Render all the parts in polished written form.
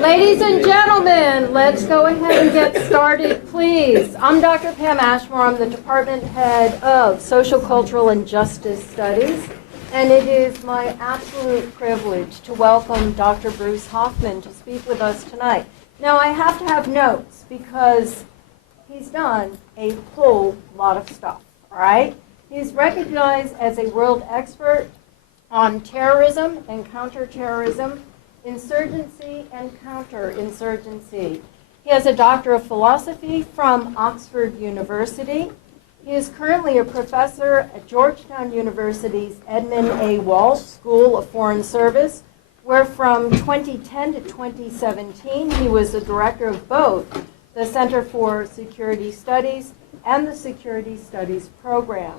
Ladies and gentlemen, let's go ahead and get started, please. I'm Dr. Pam Ashmore. I'm the Department Head of Social, Cultural, and Justice Studies. And it is my absolute privilege to welcome Dr. Bruce Hoffman to speak with us tonight. Now, I have to have notes because he's done a whole lot of stuff, all right? He's recognized as a world expert on terrorism and counterterrorism, insurgency and counterinsurgency. He has a Doctor of Philosophy from Oxford University. He is currently a professor at Georgetown University's Edmund A. Walsh School of Foreign Service, where from 2010 to 2017 he was the director of both the Center for Security Studies and the Security Studies program.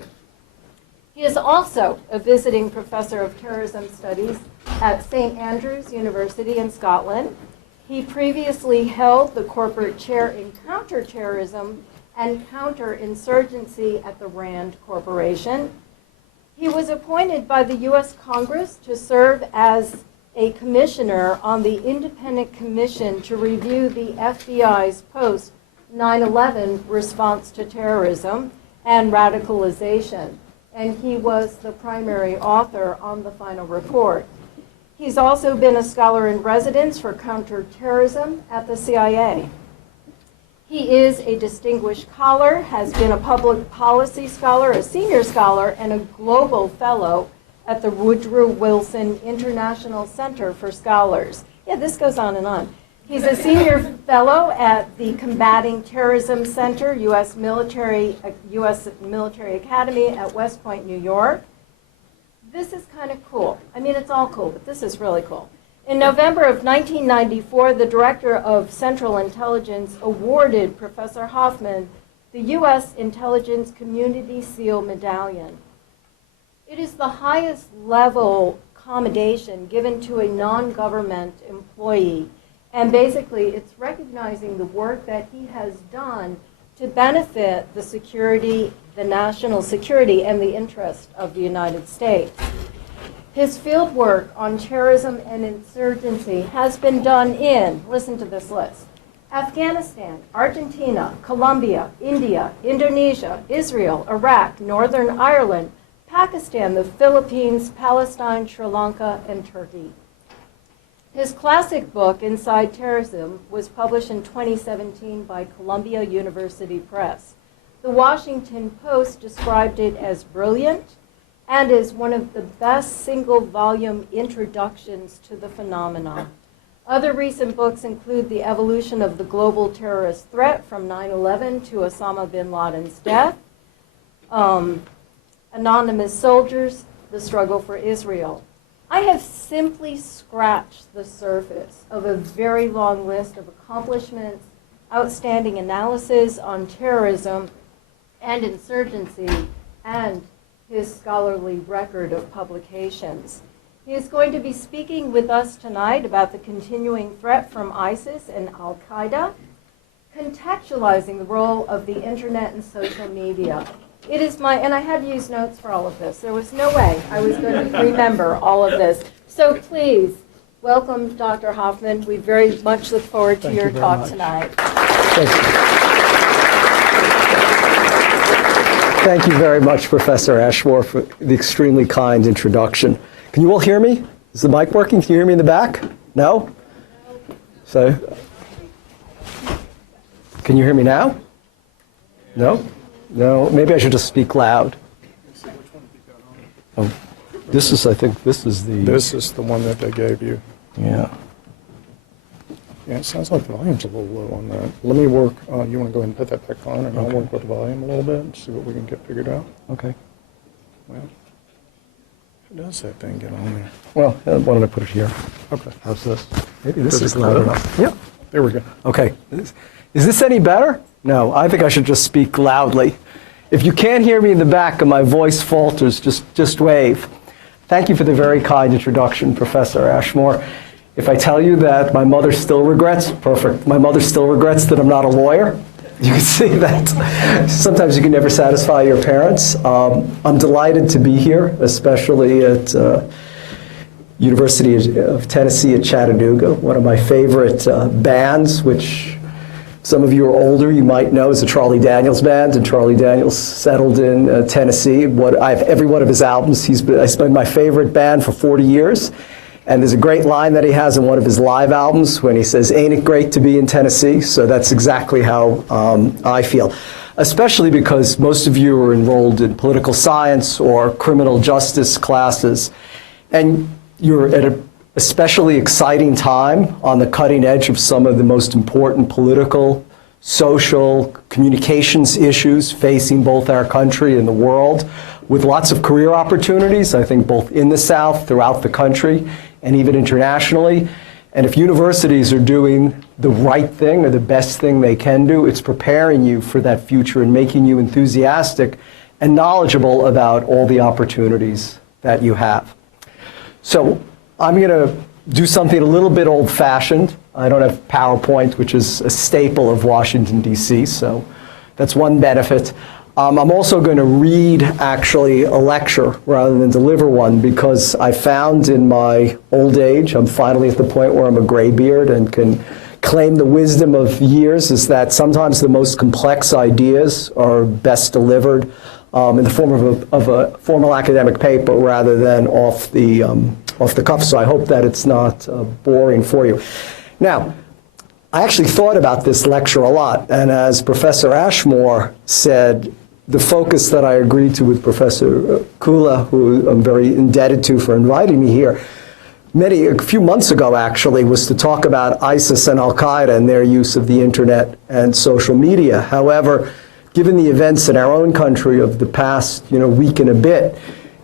He is also a visiting professor of terrorism studies at St. Andrews University in Scotland. He previously held the corporate chair in counterterrorism and counterinsurgency at the RAND Corporation. He was appointed by the U.S. Congress to serve as a commissioner on the Independent Commission to review the FBI's post-9/11 response to terrorism and radicalization. And he was the primary author on the final report. He's also been a scholar in residence for counterterrorism at the CIA. He is a distinguished scholar, has been a public policy scholar, a senior scholar, and a global fellow at the Woodrow Wilson International Center for Scholars. Yeah, this goes on and on. He's a senior fellow at the Combating Terrorism Center, U.S. Military Academy at West Point, New York. This is kind of cool. I mean, it's all cool, but this is really cool. In November of 1994, the Director of Central Intelligence awarded Professor Hoffman the U.S. Intelligence Community SEAL Medallion. It is the highest level commendation given to a non-government employee. And basically, it's recognizing the work that he has done to benefit the security, the national security, and the interest of the United States. His field work on terrorism and insurgency has been done in, listen to this list, Afghanistan, Argentina, Colombia, India, Indonesia, Israel, Iraq, Northern Ireland, Pakistan, the Philippines, Palestine, Sri Lanka, and Turkey. His classic book, Inside Terrorism, was published in 2017 by Columbia University Press. The Washington Post described it as brilliant and is one of the best single-volume introductions to the phenomenon. Other recent books include The Evolution of the Global Terrorist Threat from 9/11 to Osama bin Laden's death, Anonymous Soldiers, The Struggle for Israel. I have simply scratched the surface of a very long list of accomplishments, outstanding analysis on terrorism and insurgency, and his scholarly record of publications. He is going to be speaking with us tonight about the continuing threat from ISIS and al-Qaeda, contextualizing the role of the internet and social media. It is and I had to use notes for all of this. There was no way I was going to remember all of this. So please, welcome Dr. Hoffman. We very much look forward to your talk tonight. Thank you. Thank you very much, Professor Ashmore, for the extremely kind introduction. Can you all hear me? Is the mic working? Can you hear me in the back? No? So, can you hear me now? No? No, maybe I should just speak loud. Oh, this is the one that they gave you. Yeah. Yeah, it sounds like the volume's a little low on that. Let me work, you want to go ahead and put that back on, and I'll work with the volume a little bit and see what we can get figured out. Okay. Well, how does that thing get on there? Well, why don't I put it here? Okay. How's this? Maybe this Does is it loud clip? enough. Yeah. There we go. Okay. Is this any better? No, I think I should just speak loudly. If you can't hear me in the back and my voice falters, just wave. Thank you for the very kind introduction, Professor Ashmore. If I tell you that my mother still regrets, perfect. My mother still regrets that I'm not a lawyer. You can see that sometimes you can never satisfy your parents. I'm delighted to be here, especially at University of Tennessee at Chattanooga. One of my favorite bands, which some of you are older, you might know, is the Charlie Daniels Band, and Charlie Daniels settled in Tennessee. I have every one of his albums. He's been my favorite band for 40 years. And there's a great line that he has in one of his live albums when he says, "Ain't it great to be in Tennessee?" So that's exactly how I feel, especially because most of you are enrolled in political science or criminal justice classes. And you're at an especially exciting time on the cutting edge of some of the most important political, social, communications issues facing both our country and the world, with lots of career opportunities, I think both in the South, throughout the country, and even internationally. And if universities are doing the right thing or the best thing they can do, it's preparing you for that future and making you enthusiastic and knowledgeable about all the opportunities that you have. So I'm going to do something a little bit old-fashioned. I don't have PowerPoint, which is a staple of Washington, D.C., so that's one benefit. I'm also going to read, actually, a lecture rather than deliver one, because I found in my old age, I'm finally at the point where I'm a graybeard and can claim the wisdom of years, is that sometimes the most complex ideas are best delivered in the form of a formal academic paper rather than off the cuff. So I hope that it's not boring for you. Now, I actually thought about this lecture a lot, and as Professor Ashmore said, the focus that I agreed to with Professor Kula, who I'm very indebted to for inviting me here, a few months ago actually, was to talk about ISIS and al-Qaeda and their use of the internet and social media. However, given the events in our own country of the past week and a bit,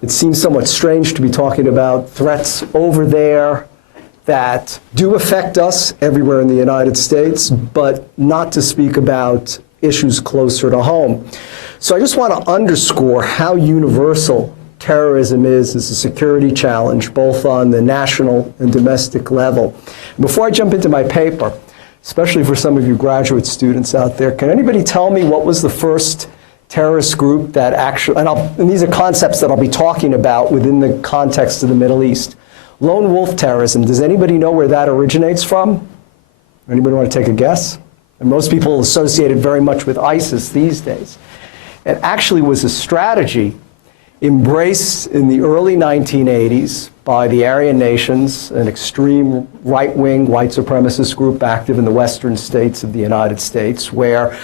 it seems somewhat strange to be talking about threats over there that do affect us everywhere in the United States, but not to speak about issues closer to home. So I just want to underscore how universal terrorism is as a security challenge, both on the national and domestic level. Before I jump into my paper, especially for some of you graduate students out there, can anybody tell me what was the first terrorist group that actually, and these are concepts that I'll be talking about within the context of the Middle East. Lone wolf terrorism, does anybody know where that originates from? Anybody want to take a guess? And most people associate it very much with ISIS these days. It actually was a strategy embraced in the early 1980s by the Aryan nations, an extreme right-wing white supremacist group active in the western states of the United States, where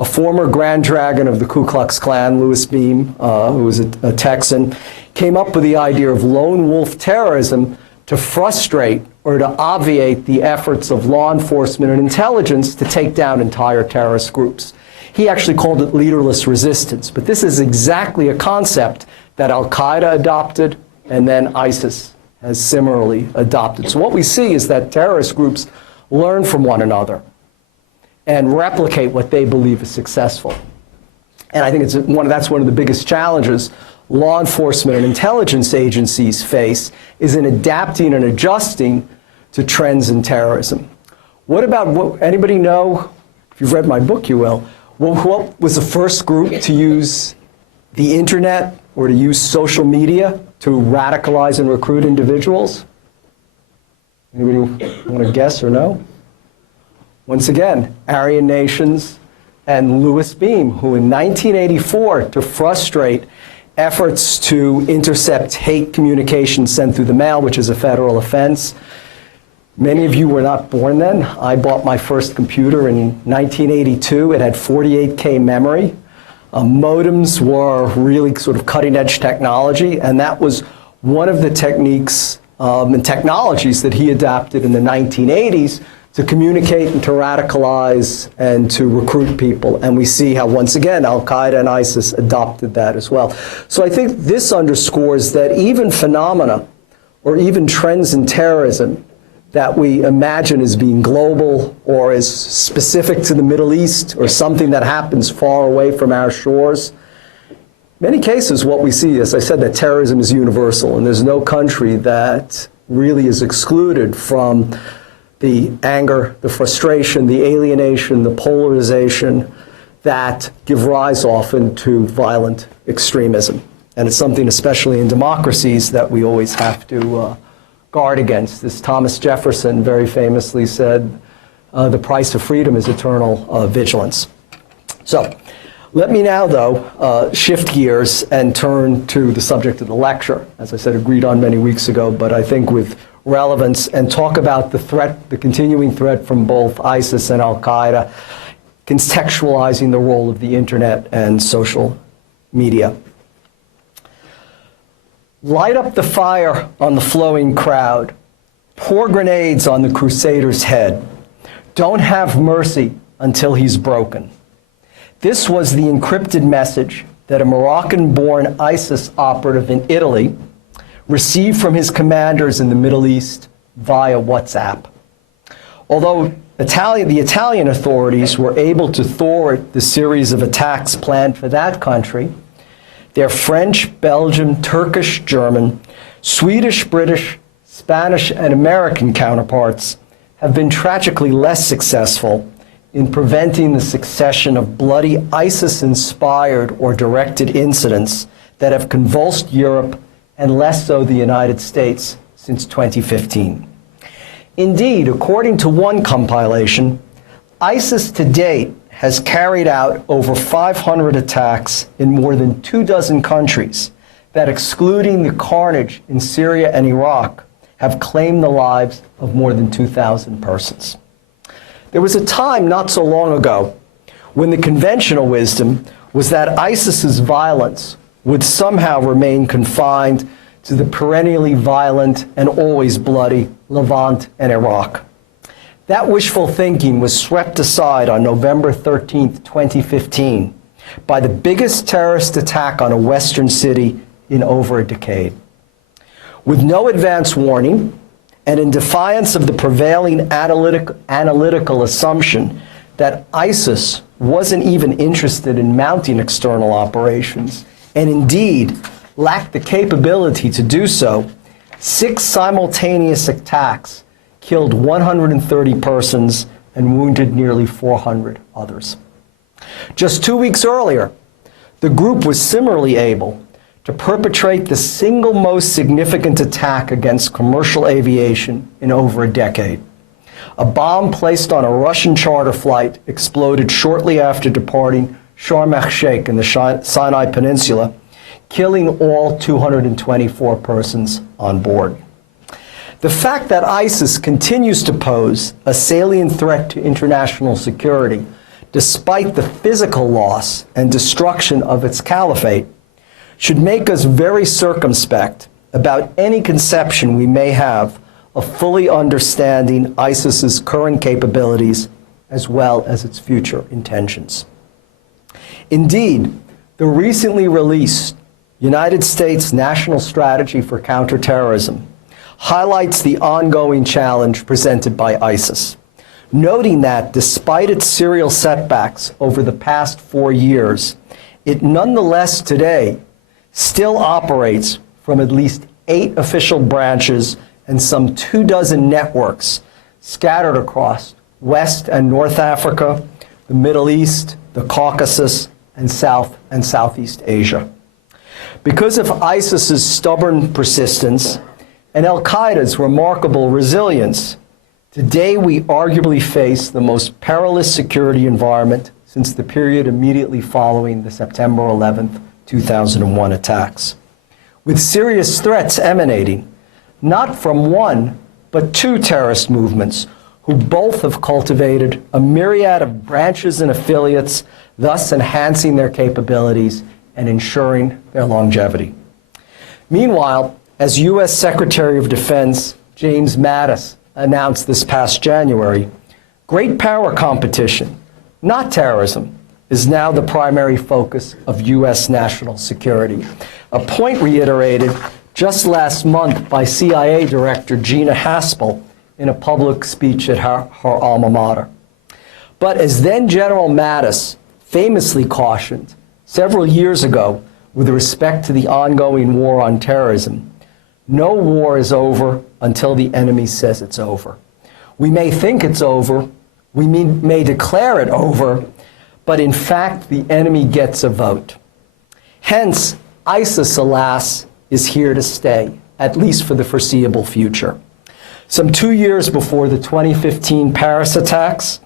a former Grand Dragon of the Ku Klux Klan, Louis Beam, who was a Texan, came up with the idea of lone wolf terrorism to frustrate or to obviate the efforts of law enforcement and intelligence to take down entire terrorist groups. He actually called it leaderless resistance, but this is exactly a concept that al-Qaeda adopted and then ISIS has similarly adopted. So what we see is that terrorist groups learn from one another and replicate what they believe is successful. And I think that's one of the biggest challenges law enforcement and intelligence agencies face, is in adapting and adjusting to trends in terrorism. Anybody know, if you've read my book, you will, what was the first group to use the internet or to use social media to radicalize and recruit individuals? Anybody want to guess or know? Once again, Aryan nations and Louis Beam, who in 1984, to frustrate efforts to intercept hate communication sent through the mail, which is a federal offense. Many of you were not born then. I bought my first computer in 1982. It had 48K memory. Modems were really sort of cutting-edge technology, and that was one of the techniques and technologies that he adapted in the 1980s to communicate and to radicalize and to recruit people. And we see how, once again, al-Qaeda and ISIS adopted that as well. So I think this underscores that even phenomena or even trends in terrorism that we imagine as being global or as specific to the Middle East or something that happens far away from our shores, many cases what we see, as I said, that terrorism is universal, and there's no country that really is excluded from the anger, the frustration, the alienation, the polarization that give rise often to violent extremism. And it's something, especially in democracies, that we always have to guard against. As Thomas Jefferson very famously said, the price of freedom is eternal vigilance. So let me now, though, shift gears and turn to the subject of the lecture, as I said, agreed on many weeks ago, but I think with relevance, and talk about the threat, the continuing threat from both ISIS and al-Qaeda, contextualizing the role of the internet and social media. Light up the fire on the flowing crowd. Pour grenades on the crusader's head. Don't have mercy until he's broken. This was the encrypted message that a Moroccan-born ISIS operative in Italy received from his commanders in the Middle East via WhatsApp. Although the Italian authorities were able to thwart the series of attacks planned for that country, their French, Belgian, Turkish, German, Swedish, British, Spanish, and American counterparts have been tragically less successful in preventing the succession of bloody ISIS-inspired or directed incidents that have convulsed Europe and less so the United States since 2015. Indeed, according to one compilation, ISIS to date has carried out over 500 attacks in more than 24 countries that, excluding the carnage in Syria and Iraq, have claimed the lives of more than 2,000 persons. There was a time not so long ago when the conventional wisdom was that ISIS's violence would somehow remain confined to the perennially violent and always bloody Levant and Iraq. That wishful thinking was swept aside on November 13, 2015, by the biggest terrorist attack on a Western city in over a decade. With no advance warning, and in defiance of the prevailing analytical assumption that ISIS wasn't even interested in mounting external operations, and indeed lacked the capability to do so, 6 simultaneous attacks killed 130 persons and wounded nearly 400 others. Just 2 weeks earlier, the group was similarly able to perpetrate the single most significant attack against commercial aviation in over a decade. A bomb placed on a Russian charter flight exploded shortly after departing Sharm el-Sheikh in the Sinai Peninsula, killing all 224 persons on board. The fact that ISIS continues to pose a salient threat to international security, despite the physical loss and destruction of its caliphate, should make us very circumspect about any conception we may have of fully understanding ISIS's current capabilities as well as its future intentions. Indeed, the recently released United States National Strategy for Counterterrorism highlights the ongoing challenge presented by ISIS, noting that despite its serial setbacks over the past 4 years, it nonetheless today still operates from at least 8 official branches and some 24 networks scattered across West and North Africa, the Middle East, the Caucasus, and South and Southeast Asia. Because of ISIS's stubborn persistence and al-Qaeda's remarkable resilience, today we arguably face the most perilous security environment since the period immediately following the September 11th, 2001 attacks, with serious threats emanating not from one, but 2 terrorist movements who both have cultivated a myriad of branches and affiliates, thus enhancing their capabilities and ensuring their longevity. Meanwhile, as U.S. Secretary of Defense James Mattis announced this past January, great power competition, not terrorism, is now the primary focus of U.S. national security, a point reiterated just last month by CIA Director Gina Haspel in a public speech at her alma mater. But as then General Mattis famously cautioned several years ago with respect to the ongoing war on terrorism, no war is over until the enemy says it's over. We may think it's over, we may declare it over, but in fact the enemy gets a vote. Hence, ISIS, alas, is here to stay. at least for the foreseeable future. Some 2 years before the 2015 Paris attacks,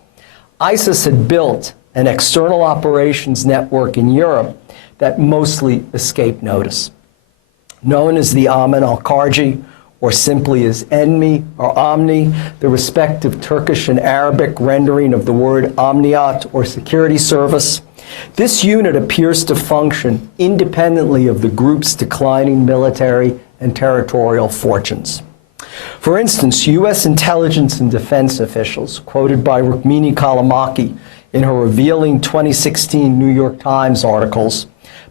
ISIS had built an external operations network in Europe that mostly escaped notice. Known as the Amin al-Kharji, or simply as Enmi or Omni, the respective Turkish and Arabic rendering of the word Omniat or security service, this unit appears to function independently of the group's declining military and territorial fortunes. For instance, U.S. intelligence and defense officials, quoted by Rukmini Callimachi in her revealing 2016 New York Times articles,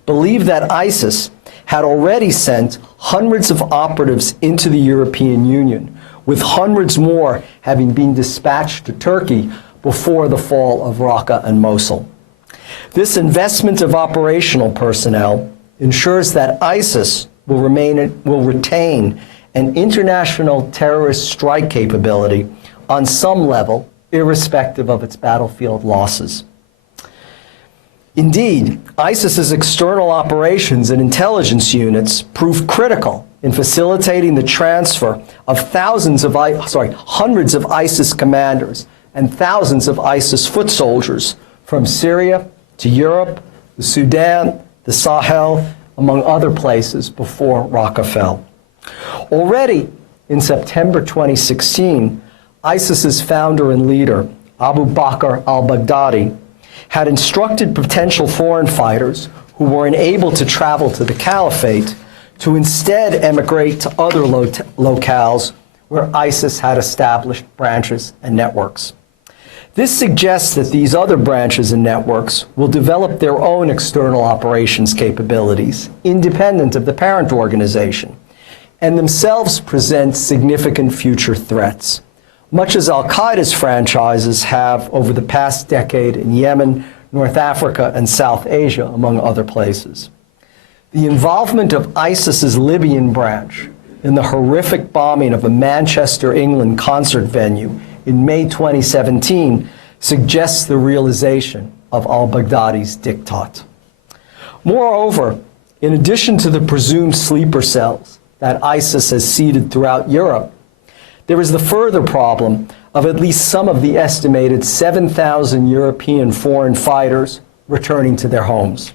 believe that ISIS had already sent hundreds of operatives into the European Union, with hundreds more having been dispatched to Turkey before the fall of Raqqa and Mosul. This investment of operational personnel ensures that ISIS will retain an international terrorist strike capability on some level, irrespective of its battlefield losses. Indeed, ISIS's external operations and intelligence units prove critical in facilitating the transfer of hundreds of ISIS commanders and thousands of ISIS foot soldiers from Syria to Europe, the Sudan, the Sahel, among other places before Raqqa fell. Already in September 2016, ISIS's founder and leader, Abu Bakr al-Baghdadi, had instructed potential foreign fighters who were unable to travel to the caliphate to instead emigrate to other locales where ISIS had established branches and networks. This suggests that these other branches and networks will develop their own external operations capabilities, independent of the parent organization, and themselves present significant future threats, much as al-Qaeda's franchises have over the past decade in Yemen, North Africa, and South Asia, among other places. The involvement of ISIS's Libyan branch in the horrific bombing of a Manchester, England concert venue in May 2017 suggests the realization of al-Baghdadi's diktat. Moreover, in addition to the presumed sleeper cells that ISIS has seeded throughout Europe, there is the further problem of at least some of the estimated 7,000 European foreign fighters returning to their homes.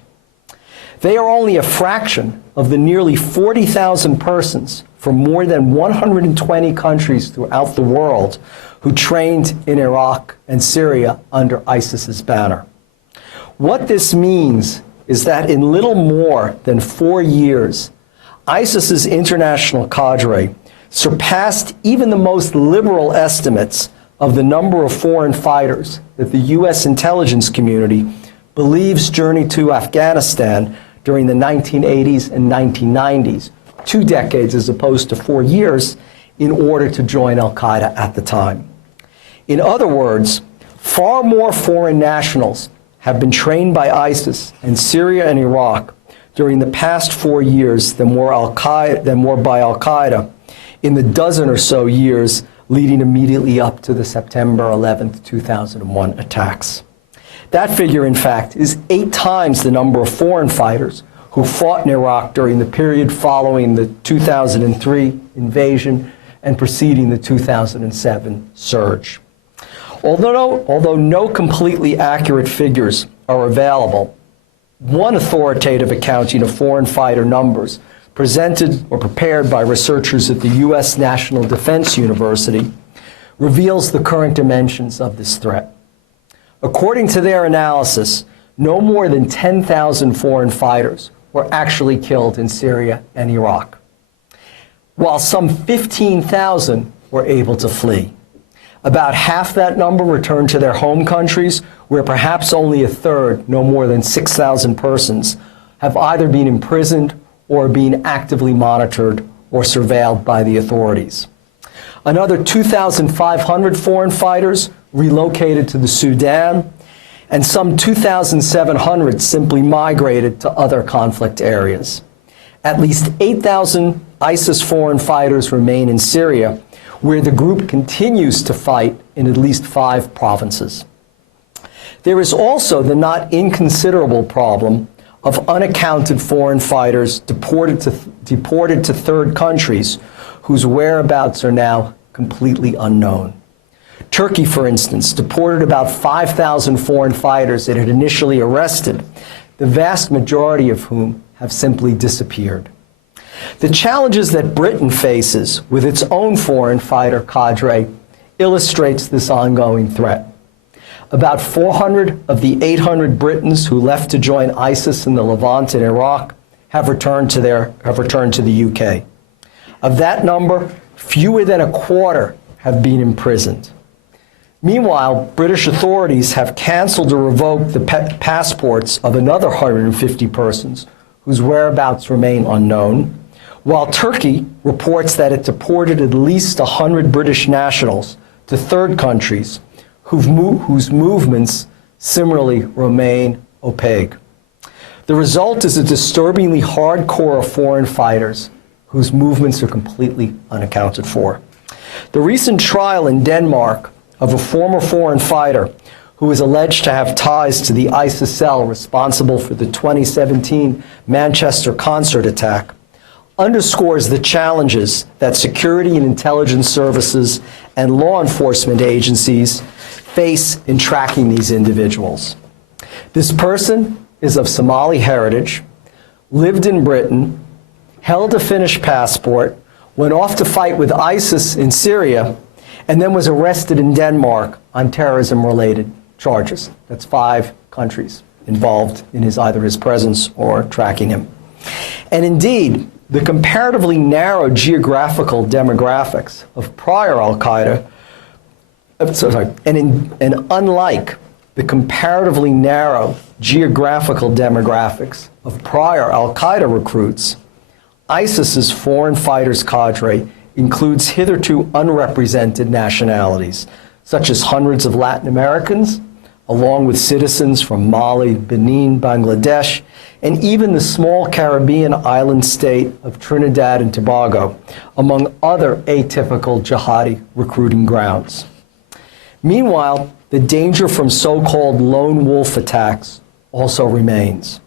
They are only a fraction of the nearly 40,000 persons from more than 120 countries throughout the world who trained in Iraq and Syria under ISIS's banner. What this means is that in little more than 4 years, ISIS's international cadre surpassed even the most liberal estimates of the number of foreign fighters that the U.S. intelligence community believes journeyed to Afghanistan during the 1980s and 1990s, 2 decades as opposed to 4 years, in order to join al-Qaeda at the time. In other words, far more foreign nationals have been trained by ISIS in Syria and Iraq during the past 4 years than were by al-Qaeda in the dozen or so years leading immediately up to the September 11th, 2001 attacks. That figure, in fact, is 8 times the number of foreign fighters who fought in Iraq during the period following the 2003 invasion and preceding the 2007 surge. Although no completely accurate figures are available, one authoritative accounting of foreign fighter numbers presented or prepared by researchers at the U.S. National Defense University reveals the current dimensions of this threat. According to their analysis, no more than 10,000 foreign fighters were actually killed in Syria and Iraq, while some 15,000 were able to flee. About half that number returned to their home countries, where perhaps only a third, no more than 6,000 persons, have either been imprisoned or being actively monitored or surveilled by the authorities. Another 2,500 foreign fighters relocated to the Sudan, and some 2,700 simply migrated to other conflict areas. At least 8,000 ISIS foreign fighters remain in Syria, where the group continues to fight in at least 5 provinces. There is also the not inconsiderable problem of unaccounted foreign fighters deported to third countries whose whereabouts are now completely unknown. Turkey, for instance, deported about 5,000 foreign fighters it had initially arrested, the vast majority of whom have simply disappeared. The challenges that Britain faces with its own foreign fighter cadre illustrates this ongoing threat. About 400 of the 800 Britons who left to join ISIS in the Levant and Iraq have returned to the UK. Of that number, fewer than a quarter have been imprisoned. Meanwhile, British authorities have canceled or revoked the passports of another 150 persons whose whereabouts remain unknown, while Turkey reports that it deported at least 100 British nationals to third countries whose movements similarly remain opaque. The result is a disturbingly hard core of foreign fighters whose movements are completely unaccounted for. The recent trial in Denmark of a former foreign fighter who is alleged to have ties to the ISIS cell responsible for the 2017 Manchester concert attack underscores the challenges that security and intelligence services and law enforcement agencies face in tracking these individuals. This person is of Somali heritage, lived in Britain, held a Finnish passport, went off to fight with ISIS in Syria, and then was arrested in Denmark on terrorism-related charges. That's 5 countries involved in either his presence or tracking him. And indeed, the comparatively narrow geographical demographics of prior al-Qaeda, and unlike the comparatively narrow geographical demographics of prior al-Qaeda recruits, ISIS's foreign fighters cadre includes hitherto unrepresented nationalities, such as hundreds of Latin Americans, along with citizens from Mali, Benin, Bangladesh, and even the small Caribbean island state of Trinidad and Tobago, among other atypical jihadi recruiting grounds. Meanwhile, the danger from so-called lone wolf attacks also remains.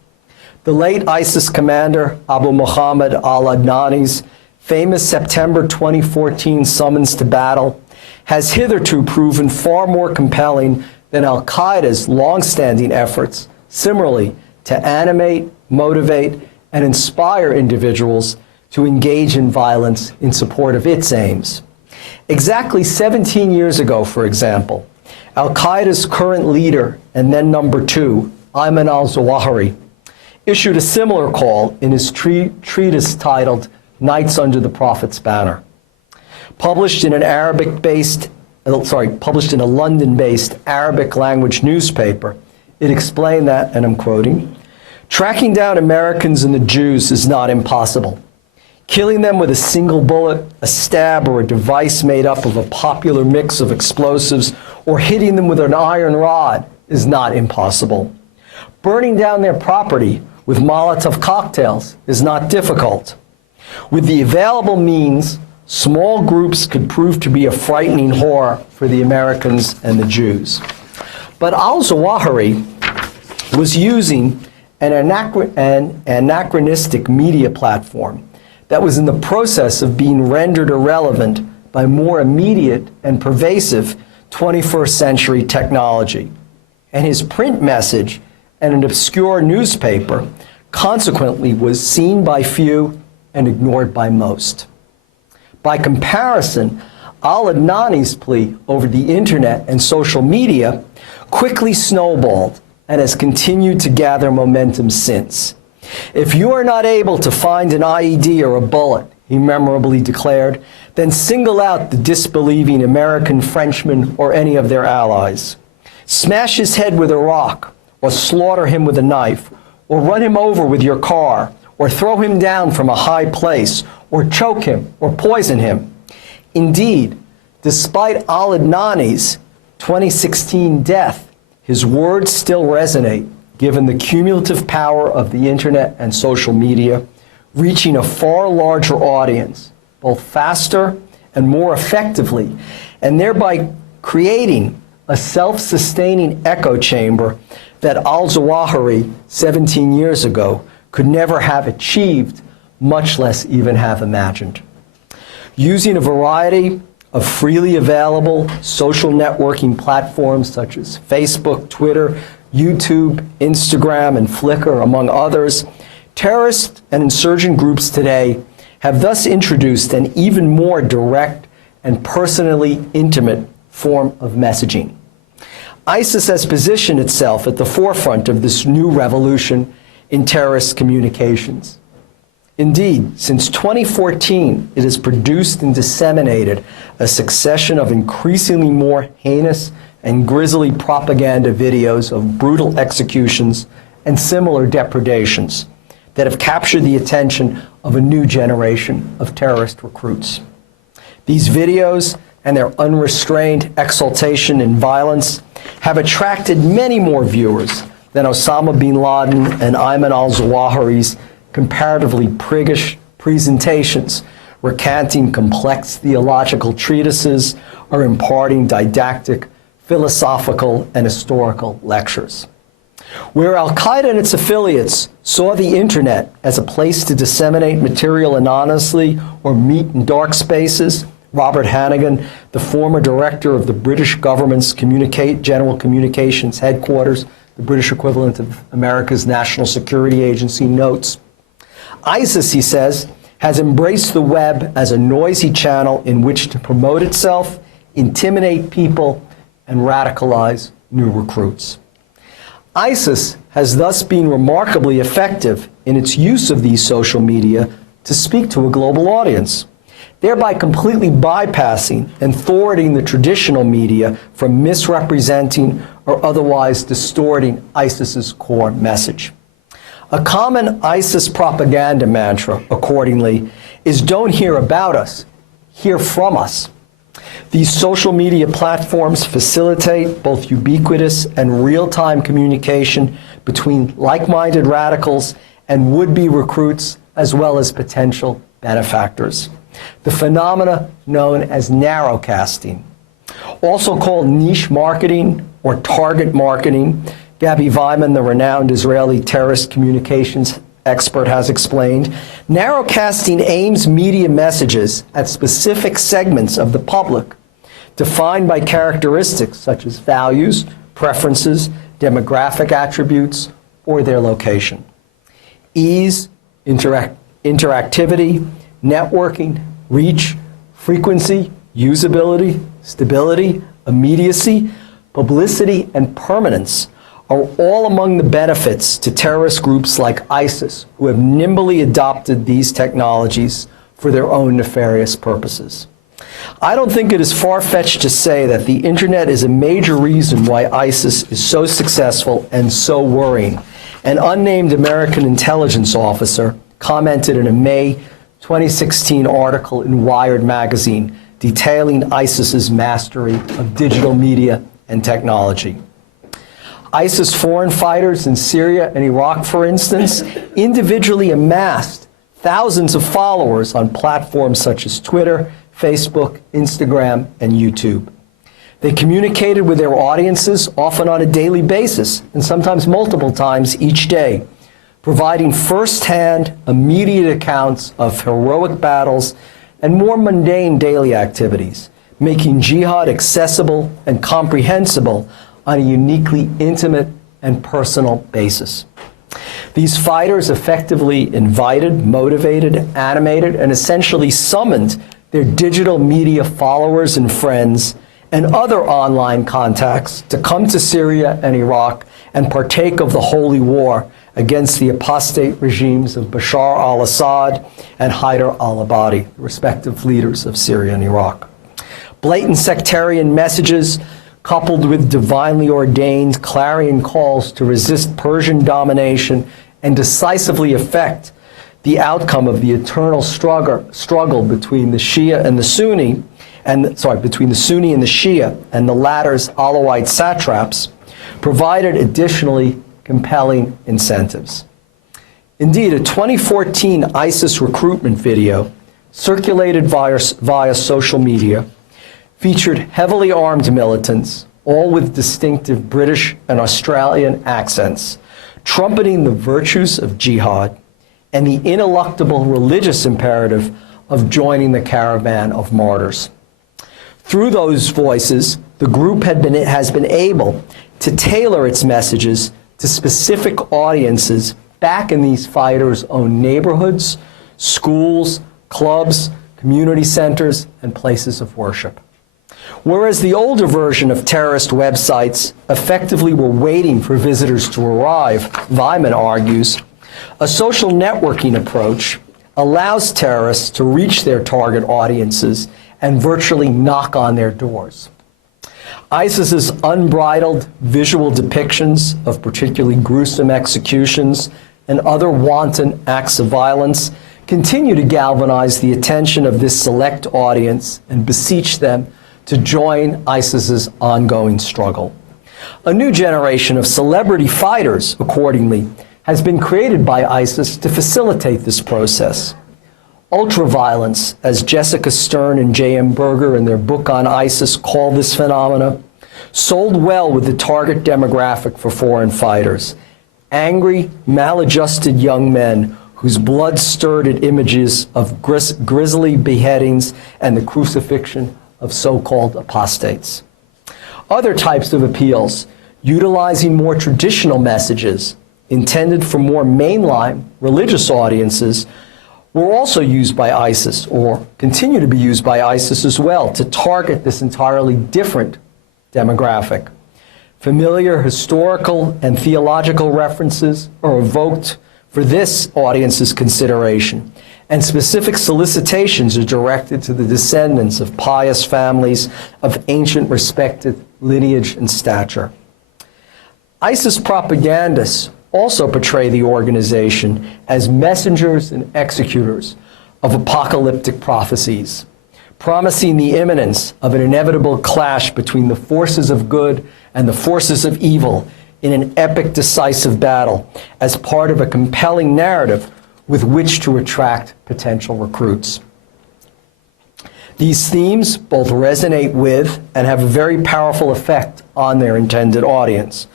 The late ISIS commander Abu Muhammad al-Adnani's famous September 2014 summons to battle has hitherto proven far more compelling than al-Qaeda's long-standing efforts, similarly, to animate, motivate, and inspire individuals to engage in violence in support of its aims. Exactly 17 years ago, for example, al-Qaeda's current leader and then number 2, Ayman al-Zawahiri, issued a similar call in his treatise titled Knights Under the Prophet's Banner. Published in a London-based Arabic language newspaper, it explained that, and I'm quoting, "Tracking down Americans and the Jews is not impossible. Killing them with a single bullet, a stab, or a device made up of a popular mix of explosives, or hitting them with an iron rod is not impossible. Burning down their property with Molotov cocktails is not difficult. With the available means, small groups could prove to be a frightening horror for the Americans and the Jews." But al-Zawahiri was using an anachronistic media platform that was in the process of being rendered irrelevant by more immediate and pervasive 21st century technology. And his print message and an obscure newspaper consequently was seen by few and ignored by most. By comparison, al-Adnani's plea over the internet and social media quickly snowballed and has continued to gather momentum since. "If you are not able to find an IED or a bullet," he memorably declared, "then single out the disbelieving American, Frenchman, or any of their allies. Smash his head with a rock, or slaughter him with a knife, or run him over with your car, or throw him down from a high place, or choke him, or poison him." Indeed, despite al-Adnani's 2016 death, his words still resonate, given the cumulative power of the internet and social media, reaching a far larger audience, both faster and more effectively, and thereby creating a self-sustaining echo chamber that al-Zawahiri 17 years ago could never have achieved, much less even have imagined. Using a variety of freely available social networking platforms such as Facebook, Twitter, YouTube, Instagram, and Flickr, among others, terrorist and insurgent groups today have thus introduced an even more direct and personally intimate form of messaging. ISIS has positioned itself at the forefront of this new revolution in terrorist communications. Indeed, since 2014, it has produced and disseminated a succession of increasingly more heinous and grisly propaganda videos of brutal executions and similar depredations that have captured the attention of a new generation of terrorist recruits. These videos and their unrestrained exaltation in violence have attracted many more viewers than Osama bin Laden and Ayman al-Zawahiri's comparatively priggish presentations recanting complex theological treatises or imparting didactic, philosophical, and historical lectures. Where al-Qaeda and its affiliates saw the internet as a place to disseminate material anonymously or meet in dark spaces, Robert Hannigan, the former director of the British government's General Communications Headquarters, the British equivalent of America's National Security Agency, notes, ISIS, he says, has embraced the web as a noisy channel in which to promote itself, intimidate people, and radicalize new recruits. ISIS has thus been remarkably effective in its use of these social media to speak to a global audience, thereby completely bypassing and thwarting the traditional media from misrepresenting or otherwise distorting ISIS's core message. A common ISIS propaganda mantra, accordingly, is don't hear about us, hear from us. These social media platforms facilitate both ubiquitous and real-time communication between like-minded radicals and would-be recruits, as well as potential benefactors. The phenomena known as narrowcasting, also called niche marketing or target marketing. Gabi Weiman, the renowned Israeli terrorist communications expert, has explained, narrowcasting aims media messages at specific segments of the public, defined by characteristics such as values, preferences, demographic attributes, or their location. Ease, interactivity, networking, reach, frequency, usability, stability, immediacy, publicity, and permanence are all among the benefits to terrorist groups like ISIS, who have nimbly adopted these technologies for their own nefarious purposes. I don't think it is far-fetched to say that the internet is a major reason why ISIS is so successful and so worrying. An unnamed American intelligence officer commented in a May 2016 article in Wired magazine detailing ISIS's mastery of digital media and technology. ISIS foreign fighters in Syria and Iraq, for instance, individually amassed thousands of followers on platforms such as Twitter, Facebook, Instagram, and YouTube. They communicated with their audiences often on a daily basis and sometimes multiple times each day, providing first-hand, immediate accounts of heroic battles and more mundane daily activities, making jihad accessible and comprehensible on a uniquely intimate and personal basis. These fighters effectively invited, motivated, animated, and essentially summoned their digital media followers and friends and other online contacts to come to Syria and Iraq and partake of the holy war against the apostate regimes of Bashar al-Assad and Haider al-Abadi, respective leaders of Syria and Iraq. Blatant sectarian messages coupled with divinely ordained clarion calls to resist Persian domination and decisively affect the outcome of the eternal struggle between the Shia and the Sunni, between the Sunni and the Shia and the latter's Alawite satraps, provided additionally compelling incentives. Indeed, a 2014 ISIS recruitment video circulated via social media featured heavily armed militants, all with distinctive British and Australian accents, trumpeting the virtues of jihad and the ineluctable religious imperative of joining the caravan of martyrs. Through those voices, the group has been able to tailor its messages to specific audiences back in these fighters' own neighborhoods, schools, clubs, community centers, and places of worship. Whereas the older version of terrorist websites effectively were waiting for visitors to arrive, Vyman argues, a social networking approach allows terrorists to reach their target audiences and virtually knock on their doors. ISIS's unbridled visual depictions of particularly gruesome executions and other wanton acts of violence continue to galvanize the attention of this select audience and beseech them to join ISIS's ongoing struggle. A new generation of celebrity fighters, accordingly, has been created by ISIS to facilitate this process. Ultraviolence, as Jessica Stern and J.M. Berger in their book on ISIS call this phenomena, sold well with the target demographic for foreign fighters: angry, maladjusted young men whose blood stirred at images of grisly beheadings and the crucifixion of so-called apostates. Other types of appeals, utilizing more traditional messages intended for more mainline religious audiences, were also used by ISIS, or continue to be used by ISIS as well, to target this entirely different demographic. Familiar historical and theological references are evoked for this audience's consideration, and specific solicitations are directed to the descendants of pious families of ancient respected lineage and stature. ISIS propagandists also portray the organization as messengers and executors of apocalyptic prophecies, promising the imminence of an inevitable clash between the forces of good and the forces of evil in an epic, decisive battle as part of a compelling narrative with which to attract potential recruits. These themes both resonate with and have a very powerful effect on their intended audience.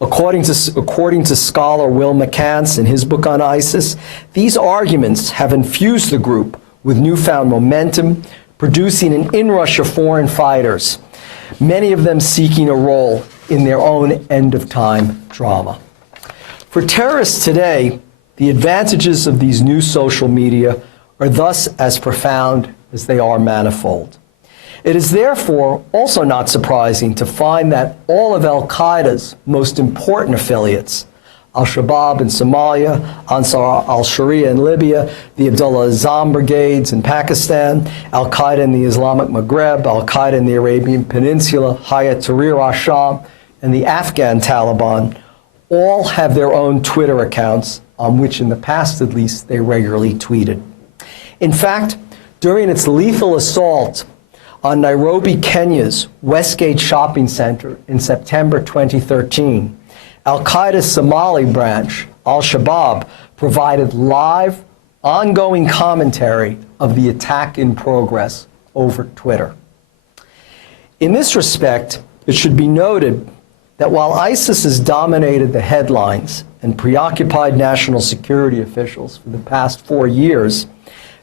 According to scholar Will McCants in his book on ISIS, these arguments have infused the group with newfound momentum, producing an inrush of foreign fighters, many of them seeking a role in their own end-of-time drama. For terrorists today, the advantages of these new social media are thus as profound as they are manifold. It is therefore also not surprising to find that all of al-Qaeda's most important affiliates, al-Shabaab in Somalia, Ansar al-Sharia in Libya, the Abdullah Azzam brigades in Pakistan, al-Qaeda in the Islamic Maghreb, al-Qaeda in the Arabian Peninsula, Hayat Tahrir al-Sham, and the Afghan Taliban, all have their own Twitter accounts on which, in the past at least, they regularly tweeted. In fact, during its lethal assault on Nairobi, Kenya's Westgate Shopping Center in September 2013, al-Qaeda's Somali branch, al-Shabaab, provided live, ongoing commentary of the attack in progress over Twitter. In this respect, it should be noted that while ISIS has dominated the headlines and preoccupied national security officials for the past 4 years,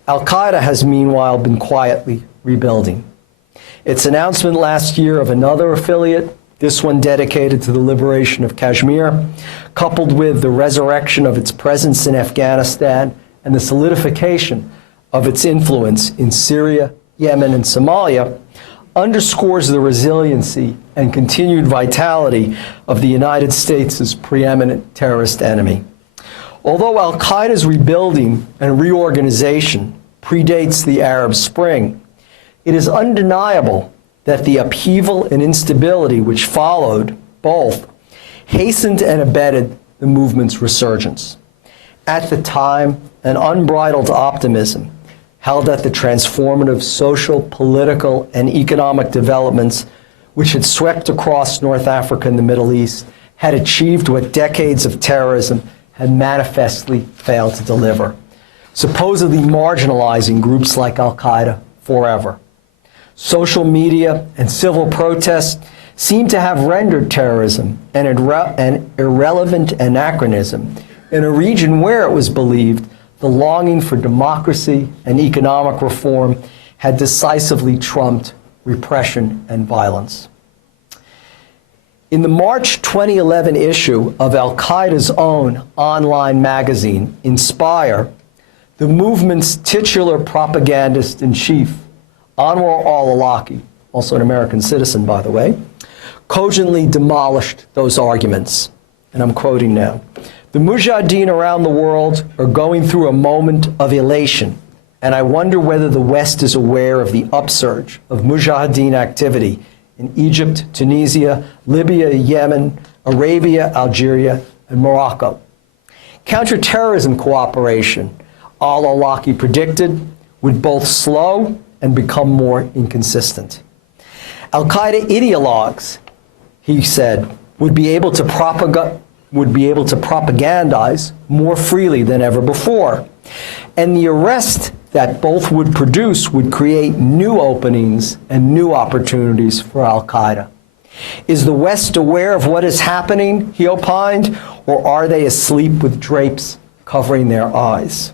al-Qaeda has meanwhile been quietly rebuilding. Its announcement last year of another affiliate, this one dedicated to the liberation of Kashmir, coupled with the resurrection of its presence in Afghanistan and the solidification of its influence in Syria, Yemen, and Somalia, underscores the resiliency and continued vitality of the United States' preeminent terrorist enemy. Although al-Qaeda's rebuilding and reorganization predates the Arab Spring, it is undeniable that the upheaval and instability which followed both hastened and abetted the movement's resurgence. At the time, an unbridled optimism held that the transformative social, political, and economic developments which had swept across North Africa and the Middle East had achieved what decades of terrorism had manifestly failed to deliver, supposedly marginalizing groups like al-Qaeda forever. Social media and civil protest seem to have rendered terrorism an irrelevant anachronism in a region where it was believed the longing for democracy and economic reform had decisively trumped repression and violence. In the March 2011 issue of al-Qaeda's own online magazine, Inspire, the movement's titular propagandist-in-chief, Anwar al-Awlaki, also an American citizen, by the way, cogently demolished those arguments. And I'm quoting now. The mujahideen around the world are going through a moment of elation, and I wonder whether the West is aware of the upsurge of mujahideen activity in Egypt, Tunisia, Libya, Yemen, Arabia, Algeria, and Morocco. Counterterrorism cooperation, al-Awlaki predicted, would both slow and become more inconsistent. Al-Qaeda ideologues, he said, would be able to propagandize more freely than ever before. And the arrest that both would produce would create new openings and new opportunities for al-Qaeda. Is the West aware of what is happening, he opined, or are they asleep with drapes covering their eyes?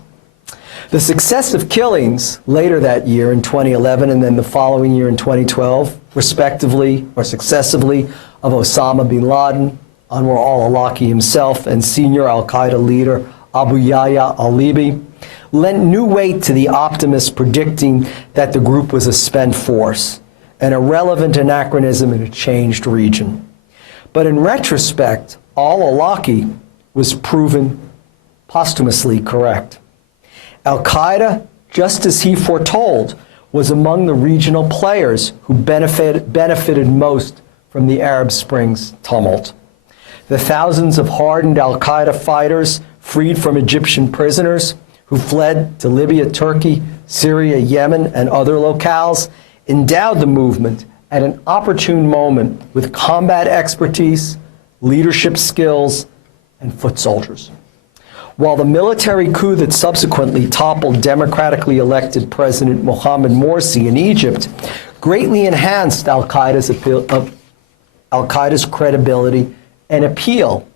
The successive killings later that year in 2011 and then the following year in 2012, respectively or successively, of Osama bin Laden, Anwar al-Awlaki himself, and senior al-Qaeda leader Abu Yahya al-Libi, lent new weight to the optimists predicting that the group was a spent force, an irrelevant anachronism in a changed region. But in retrospect, al-Awlaki was proven posthumously correct. Al-Qaeda, just as he foretold, was among the regional players who benefited most from the Arab Spring's tumult. The thousands of hardened al-Qaeda fighters freed from Egyptian prisoners who fled to Libya, Turkey, Syria, Yemen, and other locales endowed the movement at an opportune moment with combat expertise, leadership skills, and foot soldiers. While the military coup that subsequently toppled democratically elected President Mohamed Morsi in Egypt greatly enhanced al-Qaeda's credibility and appeal,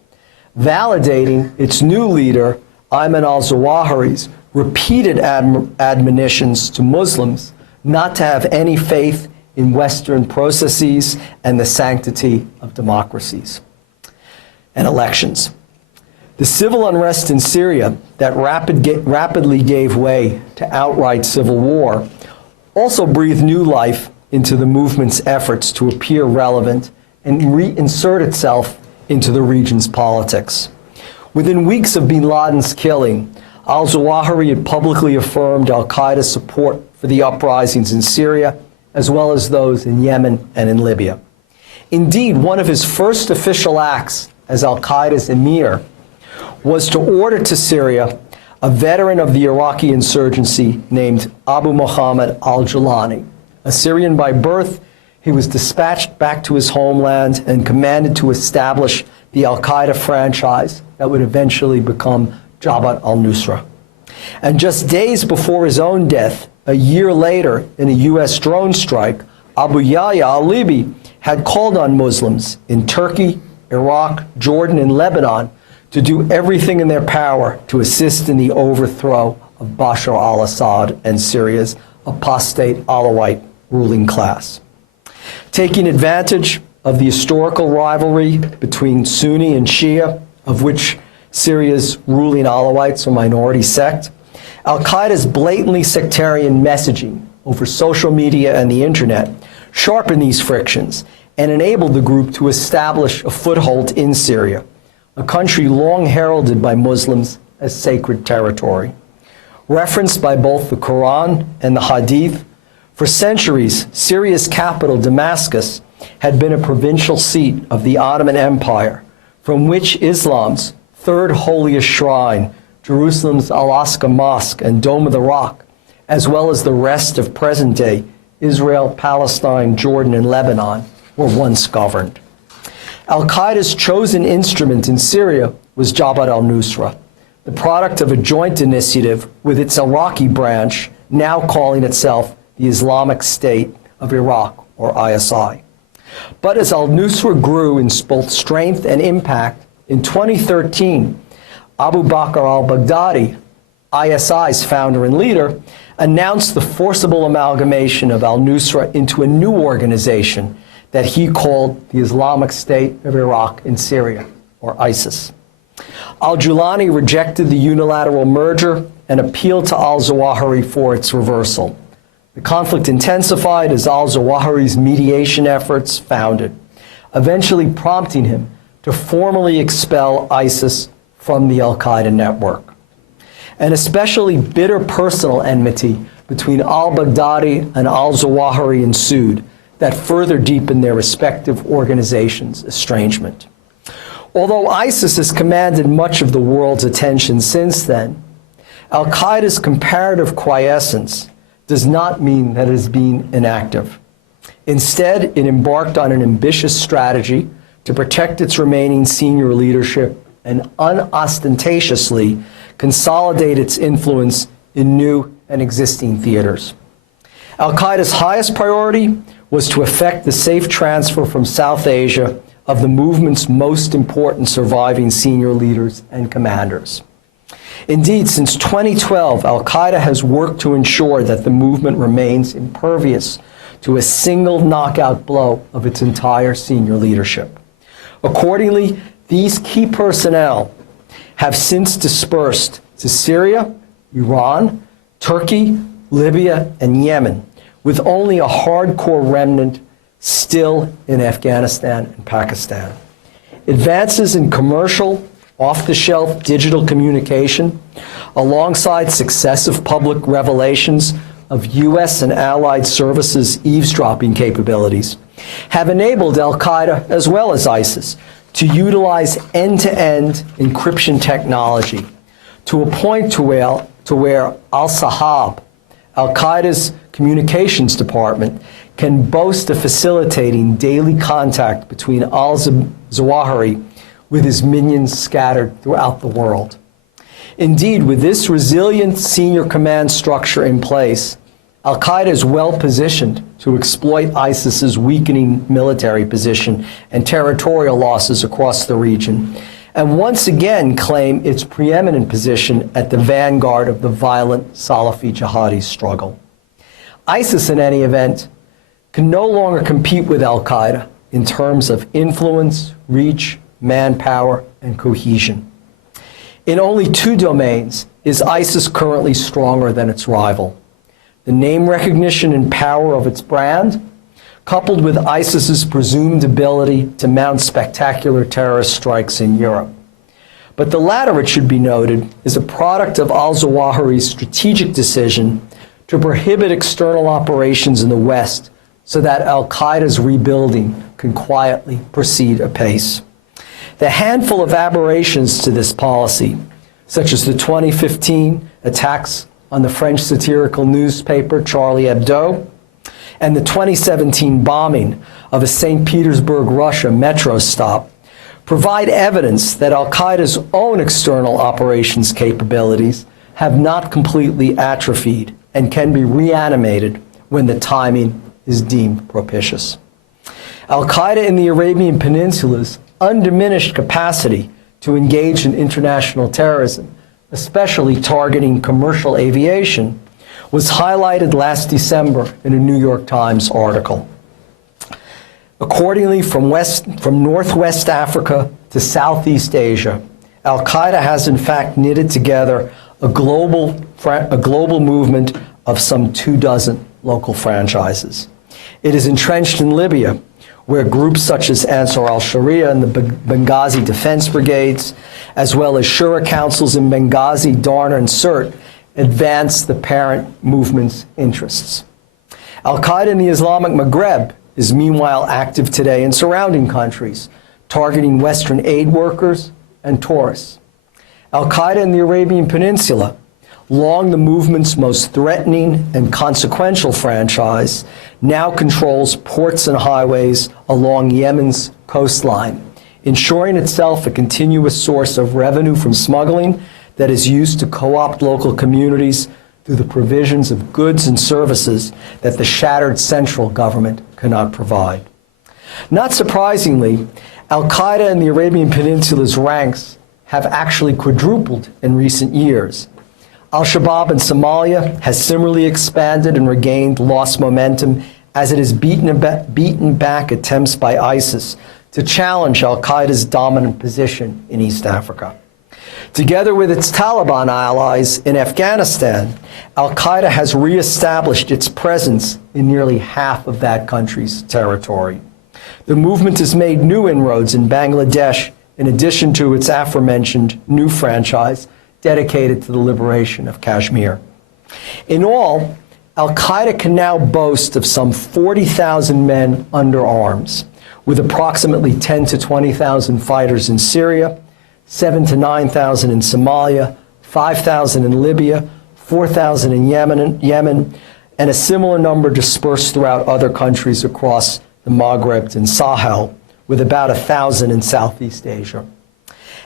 validating its new leader, Ayman al-Zawahiri's repeated admonitions to Muslims not to have any faith in Western processes and the sanctity of democracies and elections. The civil unrest in Syria that rapidly gave way to outright civil war also breathed new life into the movement's efforts to appear relevant and reinsert itself into the region's politics. Within weeks of bin Laden's killing, al-Zawahiri had publicly affirmed al-Qaeda's support for the uprisings in Syria, as well as those in Yemen and in Libya. Indeed, one of his first official acts as al-Qaeda's emir was to order to Syria a veteran of the Iraqi insurgency named Abu Muhammad al-Jilani. A Syrian by birth, he was dispatched back to his homeland and commanded to establish the al-Qaeda franchise that would eventually become Jabhat al-Nusra. And just days before his own death, a year later in a U.S. drone strike, Abu Yahya al-Libi had called on Muslims in Turkey, Iraq, Jordan, and Lebanon to do everything in their power to assist in the overthrow of Bashar al-Assad and Syria's apostate Alawite ruling class. Taking advantage of the historical rivalry between Sunni and Shia, of which Syria's ruling Alawites are a minority sect, al-Qaeda's blatantly sectarian messaging over social media and the internet sharpened these frictions and enabled the group to establish a foothold in Syria, a country long heralded by Muslims as sacred territory. Referenced by both the Quran and the Hadith, for centuries, Syria's capital, Damascus, had been a provincial seat of the Ottoman Empire, from which Islam's third holiest shrine, Jerusalem's Al-Aqsa Mosque and Dome of the Rock, as well as the rest of present-day Israel, Palestine, Jordan, and Lebanon, were once governed. Al-Qaeda's chosen instrument in Syria was Jabhat al-Nusra, the product of a joint initiative with its Iraqi branch, now calling itself the Islamic State of Iraq, or ISI. But as al-Nusra grew in both strength and impact, in 2013, Abu Bakr al-Baghdadi, ISI's founder and leader, announced the forcible amalgamation of al-Nusra into a new organization that he called the Islamic State of Iraq and Syria, or ISIS. Al-Julani rejected the unilateral merger and appealed to al-Zawahiri for its reversal. The conflict intensified as al-Zawahiri's mediation efforts foundered, eventually prompting him to formally expel ISIS from the al-Qaeda network. An especially bitter personal enmity between al-Baghdadi and al-Zawahiri ensued that further deepened their respective organizations' estrangement. Although ISIS has commanded much of the world's attention since then, al-Qaeda's comparative quiescence does not mean that it has been inactive. Instead, it embarked on an ambitious strategy to protect its remaining senior leadership and unostentatiously consolidate its influence in new and existing theaters. Al-Qaeda's highest priority was to effect the safe transfer from South Asia of the movement's most important surviving senior leaders and commanders. Indeed, since 2012, al-Qaeda has worked to ensure that the movement remains impervious to a single knockout blow of its entire senior leadership. Accordingly, these key personnel have since dispersed to Syria, Iran, Turkey, Libya, and Yemen, with only a hardcore remnant still in Afghanistan and Pakistan. Advances in commercial, off-the-shelf digital communication, alongside successive public revelations of U.S. and allied services eavesdropping capabilities, have enabled al-Qaeda as well as ISIS to utilize end-to-end encryption technology to a point to where al-Sahab, al-Qaeda's communications department, can boast of facilitating daily contact between al-Zawahiri with his minions scattered throughout the world. Indeed, with this resilient senior command structure in place, al-Qaeda is well positioned to exploit ISIS's weakening military position and territorial losses across the region, and once again claim its preeminent position at the vanguard of the violent Salafi jihadi struggle. ISIS, in any event, can no longer compete with al-Qaeda in terms of influence, reach, manpower, and cohesion. In only two domains is ISIS currently stronger than its rival: the name recognition and power of its brand, coupled with ISIS's presumed ability to mount spectacular terrorist strikes in Europe. But the latter, it should be noted, is a product of al-Zawahiri's strategic decision to prohibit external operations in the West so that al-Qaeda's rebuilding can quietly proceed apace. The handful of aberrations to this policy, such as the 2015 attacks on the French satirical newspaper Charlie Hebdo and the 2017 bombing of a St. Petersburg, Russia metro stop, provide evidence that al-Qaeda's own external operations capabilities have not completely atrophied and can be reanimated when the timing is deemed propitious. Al-Qaeda in the Arabian Peninsula's undiminished capacity to engage in international terrorism, especially targeting commercial aviation, was highlighted last December in a New York Times article. Accordingly, from Northwest Africa to Southeast Asia, al-Qaeda has in fact knitted together a global movement of some 24 local franchises. It is entrenched in Libya, where groups such as Ansar al-Sharia and the Benghazi Defense Brigades, as well as Shura councils in Benghazi, Darna, and Sirte, advance the parent movement's interests. Al-Qaeda in the Islamic Maghreb is meanwhile active today in surrounding countries, targeting Western aid workers and tourists. Al-Qaeda in the Arabian Peninsula, long the movement's most threatening and consequential franchise, now controls ports and highways along Yemen's coastline, ensuring itself a continuous source of revenue from smuggling that is used to co-opt local communities through the provisions of goods and services that the shattered central government cannot provide. Not surprisingly, al-Qaeda in the Arabian Peninsula's ranks have actually quadrupled in recent years. Al-Shabaab in Somalia has similarly expanded and regained lost momentum as it has beaten back attempts by ISIS to challenge al-Qaeda's dominant position in East Africa. Together with its Taliban allies in Afghanistan, al-Qaeda has reestablished its presence in nearly half of that country's territory. The movement has made new inroads in Bangladesh, in addition to its aforementioned new franchise dedicated to the liberation of Kashmir. In all, al-Qaeda can now boast of some 40,000 men under arms, with approximately 10 to 20,000 fighters in Syria, 7 to 9,000 in Somalia, 5,000 in Libya, 4,000 in Yemen, and a similar number dispersed throughout other countries across the Maghreb and Sahel, with about 1,000 in Southeast Asia.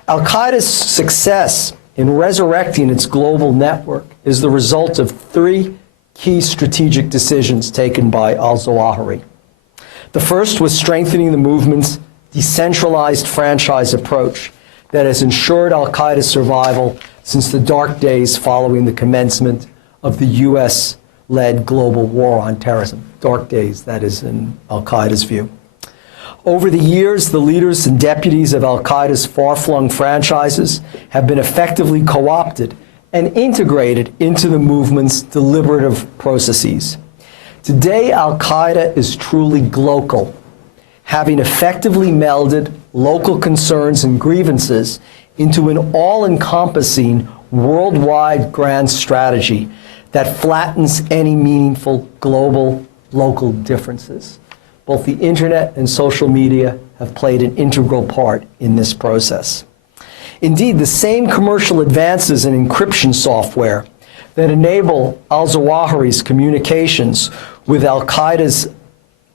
Al-Qaeda's success in resurrecting its global network is the result of three key strategic decisions taken by al-Zawahiri. The first was strengthening the movement's decentralized franchise approach that has ensured al-Qaeda's survival since the dark days following the commencement of the U.S.-led global war on terrorism. Dark days, that is, in al-Qaeda's view. Over the years, the leaders and deputies of al-Qaeda's far-flung franchises have been effectively co-opted and integrated into the movement's deliberative processes. Today, al-Qaeda is truly glocal, having effectively melded local concerns and grievances into an all-encompassing worldwide grand strategy that flattens any meaningful global local differences. Both the internet and social media have played an integral part in this process. Indeed, the same commercial advances in encryption software that enable al-Zawahiri's communications with al-Qaeda's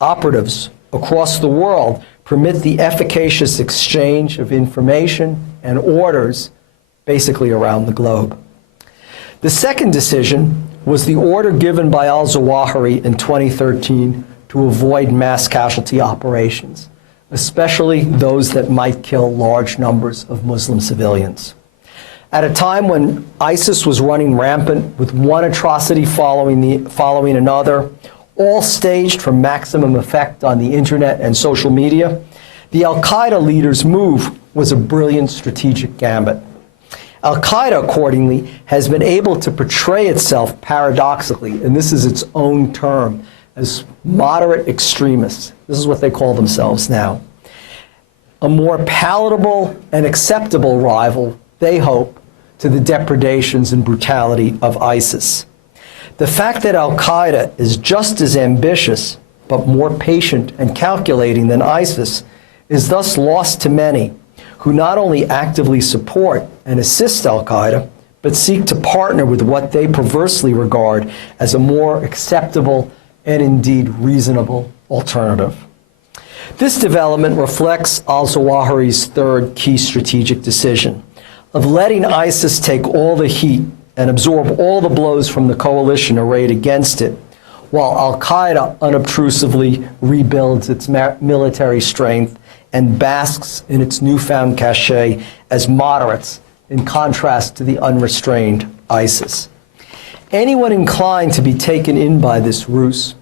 operatives across the world permit the efficacious exchange of information and orders basically around the globe. The second decision was the order given by al-Zawahiri in 2013 to avoid mass casualty operations, especially those that might kill large numbers of Muslim civilians. At a time when ISIS was running rampant with one atrocity following another, all staged for maximum effect on the internet and social media, the al-Qaeda leader's move was a brilliant strategic gambit. Al-Qaeda, accordingly, has been able to portray itself paradoxically, and this is its own term, as moderate extremists. This is what they call themselves now. A more palatable and acceptable rival, they hope, to the depredations and brutality of ISIS. The fact that al-Qaeda is just as ambitious, but more patient and calculating than ISIS, is thus lost to many who not only actively support and assist al-Qaeda, but seek to partner with what they perversely regard as a more acceptable and indeed reasonable alternative. This development reflects al-Zawahiri's third key strategic decision of letting ISIS take all the heat and absorb all the blows from the coalition arrayed against it, while al-Qaeda unobtrusively rebuilds its military strength and basks in its newfound cachet as moderates in contrast to the unrestrained ISIS. Anyone inclined to be taken in by this ruse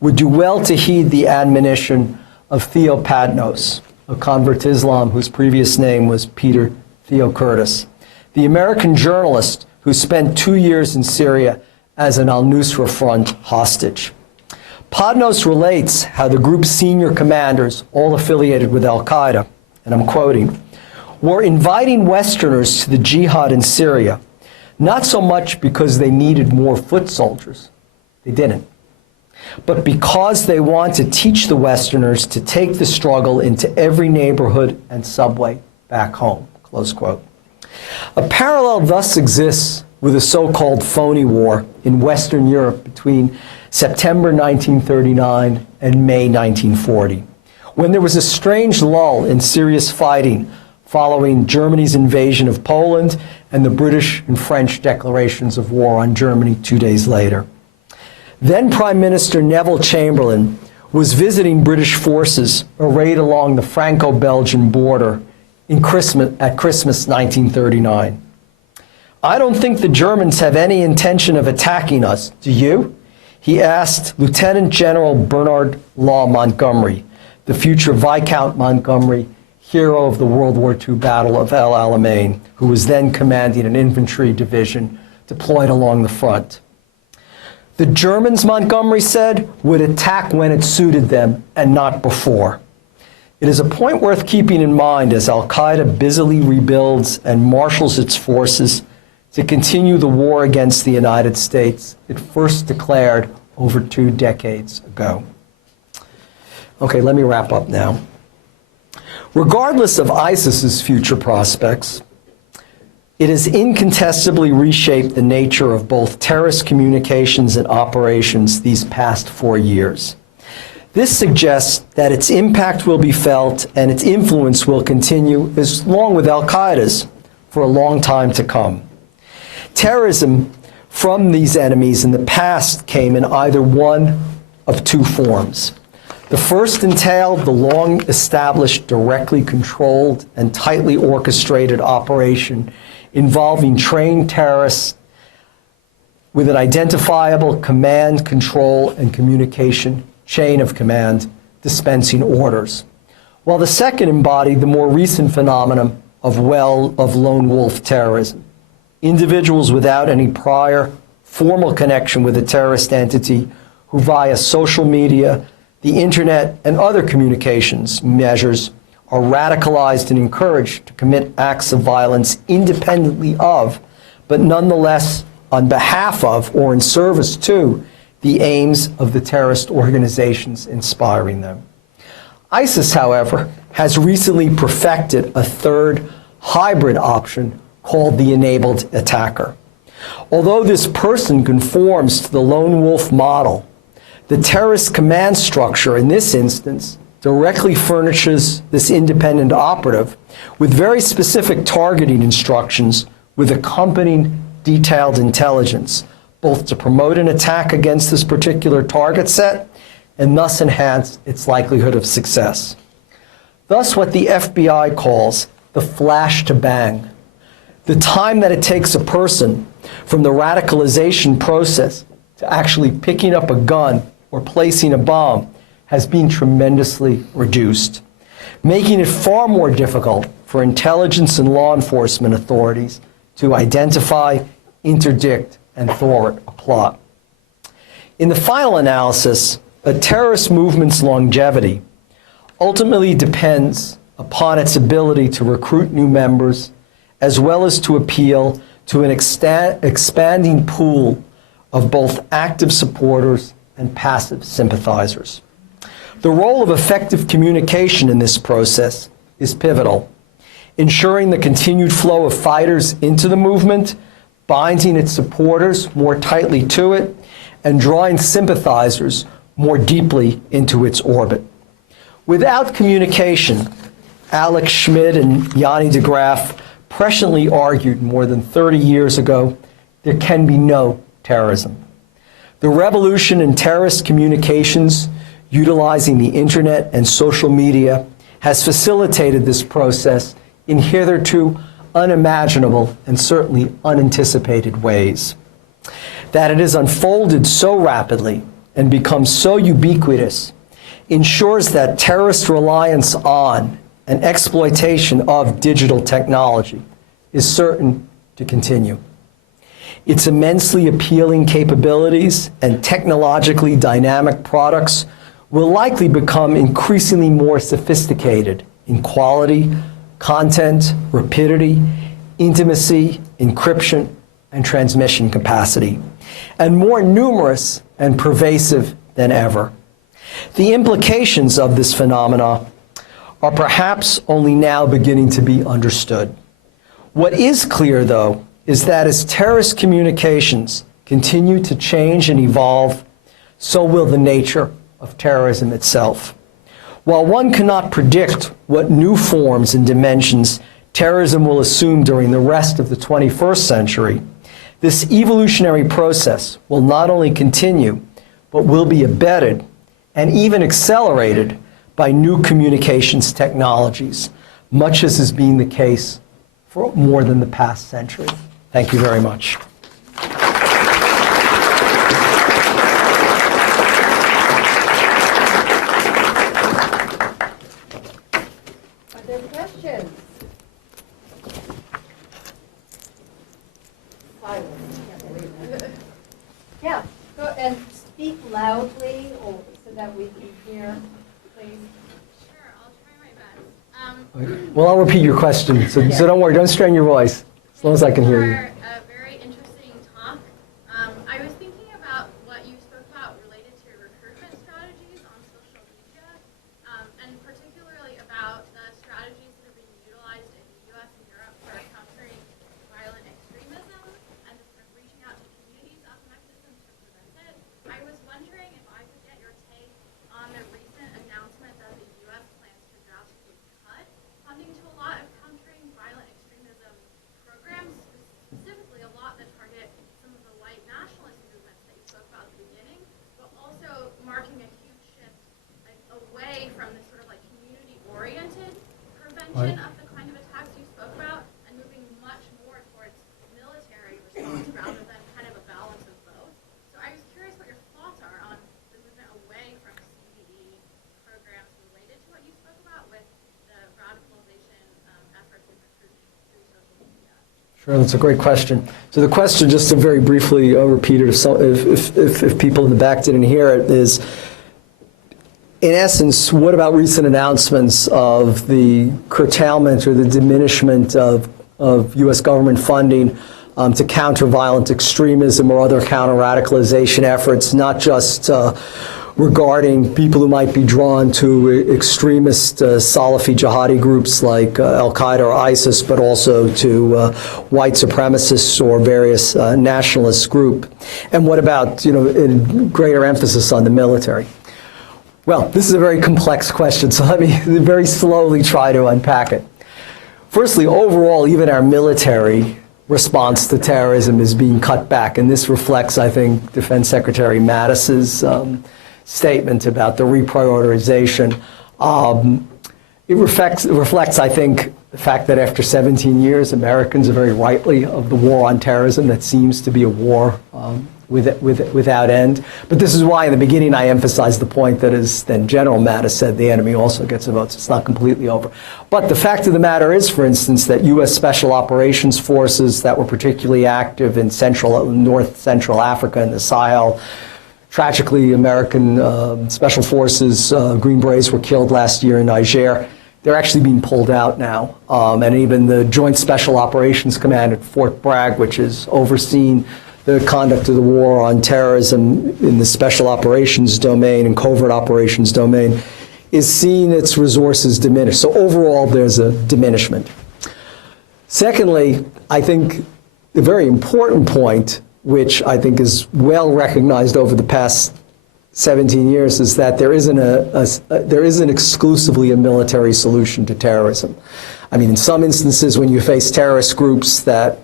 would do well to heed the admonition of Theopadnos, a convert to Islam whose previous name was Peter Theocurtis, the American journalist who spent 2 years in Syria as an al-Nusra Front hostage. Padnos relates how the group's senior commanders, all affiliated with al-Qaeda, and I'm quoting, were inviting Westerners to the jihad in Syria, not so much because they needed more foot soldiers, they didn't, but because they want to teach the Westerners to take the struggle into every neighborhood and subway back home, close quote. A parallel thus exists with a so-called phony war in Western Europe between September 1939 and May 1940, when there was a strange lull in serious fighting following Germany's invasion of Poland and the British and French declarations of war on Germany 2 days later. Then Prime Minister Neville Chamberlain was visiting British forces arrayed along the Franco-Belgian border at Christmas 1939. "I don't think the Germans have any intention of attacking us, do you?" he asked Lieutenant General Bernard Law Montgomery, the future Viscount Montgomery, hero of the World War II Battle of El Alamein, who was then commanding an infantry division deployed along the front. "The Germans," Montgomery said, "would attack when it suited them and not before." It is a point worth keeping in mind as al-Qaeda busily rebuilds and marshals its forces to continue the war against the United States it first declared over 2 decades ago. Okay, let me wrap up now. Regardless of ISIS's future prospects, it has incontestably reshaped the nature of both terrorist communications and operations these past 4 years. This suggests that its impact will be felt and its influence will continue, along with al-Qaeda's, for a long time to come. Terrorism from these enemies in the past came in either one of 2 forms. The first entailed the long-established, directly controlled, and tightly orchestrated operation involving trained terrorists with an identifiable command, control, and communication chain of command dispensing orders, while the second embodied the more recent phenomenon of lone wolf terrorism. Individuals without any prior formal connection with a terrorist entity who via social media, the internet, and other communications measures are radicalized and encouraged to commit acts of violence independently of, but nonetheless on behalf of or in service to, the aims of the terrorist organizations inspiring them. ISIS, however, has recently perfected a third hybrid option called the enabled attacker. Although this person conforms to the lone wolf model, the terrorist command structure in this instance directly furnishes this independent operative with very specific targeting instructions with accompanying detailed intelligence, both to promote an attack against this particular target set and thus enhance its likelihood of success. Thus, what the FBI calls the flash to bang, the time that it takes a person from the radicalization process to actually picking up a gun or placing a bomb, has been tremendously reduced, making it far more difficult for intelligence and law enforcement authorities to identify, interdict, and thwart a plot. In the final analysis, a terrorist movement's longevity ultimately depends upon its ability to recruit new members, as well as to appeal to an expanding pool of both active supporters and passive sympathizers. The role of effective communication in this process is pivotal, ensuring the continued flow of fighters into the movement, binding its supporters more tightly to it, and drawing sympathizers more deeply into its orbit. Without communication, Alex Schmidt and Yanni de Graaf presciently argued more than 30 years ago, there can be no terrorism. The revolution in terrorist communications, utilizing the internet and social media, has facilitated this process in hitherto unimaginable and certainly unanticipated ways. That it has unfolded so rapidly and become so ubiquitous ensures that terrorist reliance on and exploitation of digital technology is certain to continue. Its immensely appealing capabilities and technologically dynamic products will likely become increasingly more sophisticated in quality, content, rapidity, intimacy, encryption, and transmission capacity, and more numerous and pervasive than ever. The implications of this phenomena are perhaps only now beginning to be understood. What is clear, though, is that as terrorist communications continue to change and evolve, so will the nature of terrorism itself. While one cannot predict what new forms and dimensions terrorism will assume during the rest of the 21st century, this evolutionary process will not only continue, but will be embedded and even accelerated by new communications technologies, much as has been the case for more than the past century. Thank you very much. Are there questions? Silence. Can't believe it. Yeah, go and speak loudly or so that we can hear, please. Sure, I'll try my best. Well, I'll repeat your question, so don't worry, don't strain your voice, as long as I can hear you. For a very interesting talk. I was thinking about what you spoke about related to recruitment strategies on social media, and particularly about the strategies that are being utilized in the U.S. and Europe for countering violent extremism and sort of reaching out to communities as a mechanism to prevent it. I was wondering if I could get your take on the recent announcement that the U.S. plans to drastically cut funding to a lot of countering violent extremism programs, specifically a lot that target some of the white nationalist movements that you spoke about at the beginning, but also marking a huge shift away from this sort of like community-oriented prevention of the kind of attacks you spoke about and moving much more towards military response rather than kind of a balance of both. So I was curious what your thoughts are on the movement away from CVE programs related to what you spoke about with the radicalization efforts and recruitment through social media. Sure, that's a great question. So the question, just to very briefly repeat it, if people in the back didn't hear it, is, in essence, what about recent announcements of the curtailment or the diminishment of U.S. government funding to counter violent extremism or other counter-radicalization efforts, not just regarding people who might be drawn to extremist Salafi jihadi groups like al-Qaeda or ISIS, but also to white supremacists or various nationalist groups? And what about, in greater emphasis on the military? Well, this is a very complex question, so let me very slowly try to unpack it. Firstly, overall, even our military response to terrorism is being cut back, and this reflects, I think, Defense Secretary Mattis's statement about the reprioritization. It reflects, I think, the fact that after 17 years, Americans are very rightly of the war on terrorism that seems to be a war without end. But this is why in the beginning I emphasized the point that, as then General Mattis said, the enemy also gets a vote, so it's not completely over. But the fact of the matter is, for instance, that U.S. Special Operations Forces that were particularly active in North Central Africa and the Sahel, tragically, American Special Forces, Green Berets, were killed last year in Niger. They're actually being pulled out now. And even the Joint Special Operations Command at Fort Bragg, which has overseen the conduct of the war on terrorism in the special operations domain and covert operations domain, is seeing its resources diminish. So overall, there's a diminishment. Secondly, I think the very important point, which I think is well recognized over the past 17 years, is that there isn't exclusively a military solution to terrorism. I mean, in some instances, when you face terrorist groups that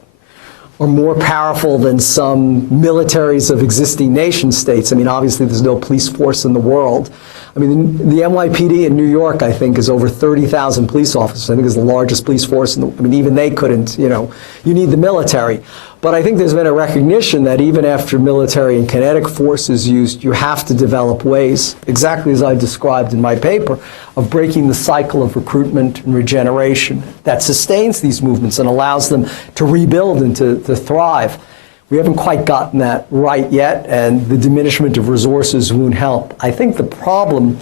are more powerful than some militaries of existing nation states, I mean, obviously there's no police force in the world. I mean, the NYPD in New York, I think, is over 30,000 police officers. I think it's the largest police force in the, I mean, even they couldn't, you need the military. But I think there's been a recognition that even after military and kinetic force is used, you have to develop ways, exactly as I described in my paper, of breaking the cycle of recruitment and regeneration that sustains these movements and allows them to rebuild and to thrive. We haven't quite gotten that right yet, and the diminishment of resources won't help. I think the problem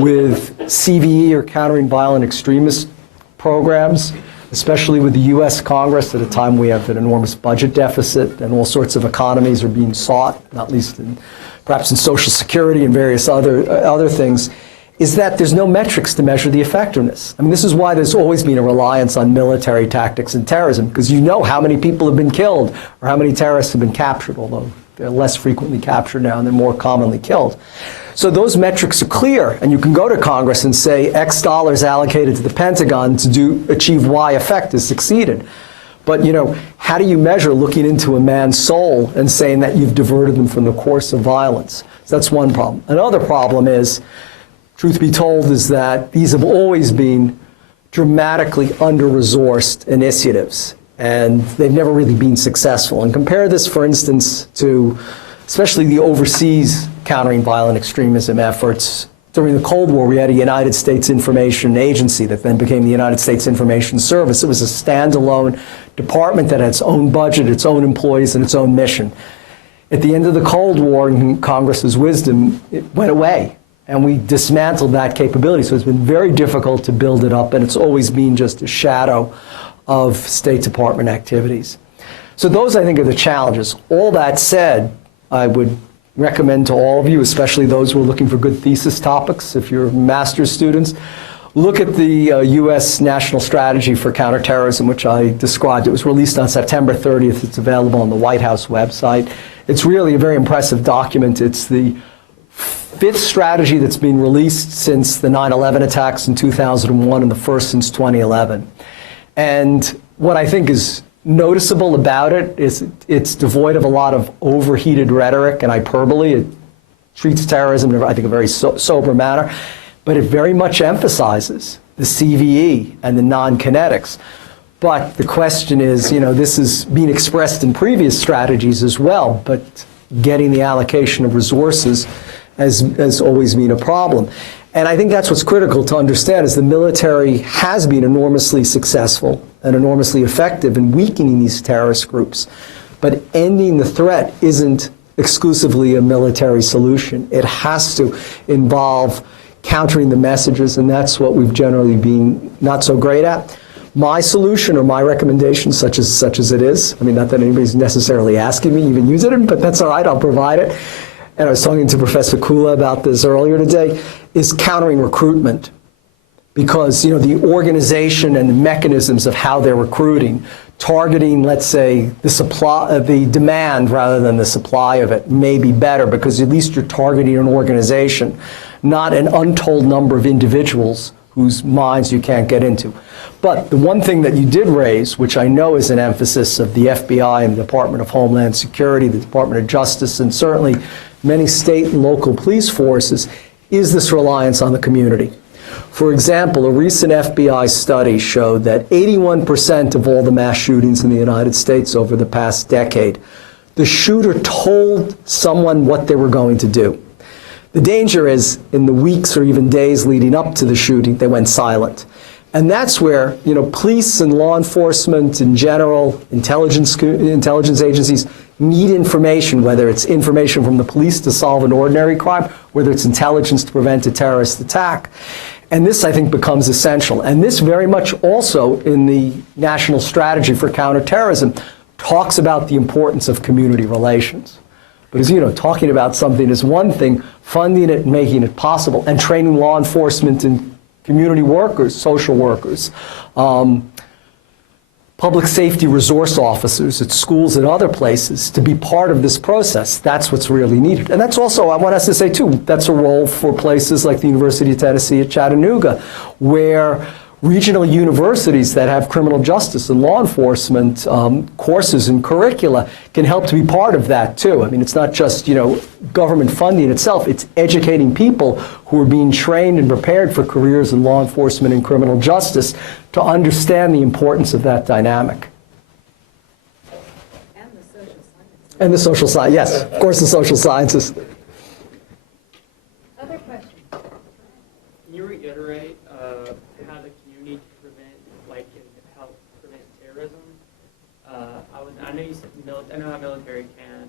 with CVE, or countering violent extremist programs, especially with the U.S. Congress at a time we have an enormous budget deficit and all sorts of economies are being sought, not least perhaps in Social Security and various other things, is that there's no metrics to measure the effectiveness. I mean, this is why there's always been a reliance on military tactics in terrorism, because you know how many people have been killed or how many terrorists have been captured, although they're less frequently captured now and they're more commonly killed. So those metrics are clear, and you can go to Congress and say X dollars allocated to the Pentagon to achieve Y effect has succeeded. But, how do you measure looking into a man's soul and saying that you've diverted them from the course of violence? So that's one problem. Another problem is, truth be told, is that these have always been dramatically under-resourced initiatives, and they've never really been successful. And compare this, for instance, to especially the overseas countering violent extremism efforts. During the Cold War, we had a United States Information Agency that then became the United States Information Service. It was a standalone department that had its own budget, its own employees, and its own mission. At the end of the Cold War, in Congress's wisdom, it went away, and we dismantled that capability. So it's been very difficult to build it up, and it's always been just a shadow of State Department activities. So those, I think, are the challenges. All that said, I would recommend to all of you, especially those who are looking for good thesis topics, if you're master's students, look at the U.S. National Strategy for Counterterrorism, which I described. It was released on September 30th. It's available on the White House website. It's really a very impressive document. It's the fifth strategy that's been released since the 9/11 attacks in 2001 and the first since 2011. And what I think is noticeable about it is it's devoid of a lot of overheated rhetoric and hyperbole. It treats terrorism in, I think, a very sober manner, but it very much emphasizes the CVE and the non-kinetics. But the question is, this is being expressed in previous strategies as well, but getting the allocation of resources has always been a problem. And I think that's what's critical to understand, is the military has been enormously successful and enormously effective in weakening these terrorist groups. But ending the threat isn't exclusively a military solution. It has to involve countering the messages, and that's what we've generally been not so great at. My solution, or my recommendation, such as it is, I mean, not that anybody's necessarily asking me even use it, but that's all right, I'll provide it. And I was talking to Professor Kula about this earlier today, is countering recruitment. Because, the organization and the mechanisms of how they're recruiting, targeting, let's say, the demand rather than the supply of it may be better, because at least you're targeting an organization, not an untold number of individuals whose minds you can't get into. But the one thing that you did raise, which I know is an emphasis of the FBI and the Department of Homeland Security, the Department of Justice, and certainly many state and local police forces, is this reliance on the community. For example, a recent FBI study showed that 81% of all the mass shootings in the United States over the past decade, the shooter told someone what they were going to do. The danger is, in the weeks or even days leading up to the shooting, they went silent. And that's where, police and law enforcement in general, intelligence agencies need information, whether it's information from the police to solve an ordinary crime, whether it's intelligence to prevent a terrorist attack. And this, I think, becomes essential. And this very much also in the National Strategy for Counterterrorism talks about the importance of community relations. But as you know, talking about something is one thing, funding it and making it possible, and training law enforcement and community workers, social workers, public safety resource officers at schools and other places to be part of this process. That's what's really needed. And that's also, I want us to say too, that's a role for places like the University of Tennessee at Chattanooga, where regional universities that have criminal justice and law enforcement courses and curricula can help to be part of that too. I mean, it's not just, government funding itself, it's educating people who are being trained and prepared for careers in law enforcement and criminal justice to understand the importance of that dynamic. And the social sciences. And the social science, yes, of course the social sciences. Other questions? Can you reiterate how the community can help prevent terrorism? I know you said I know how military can,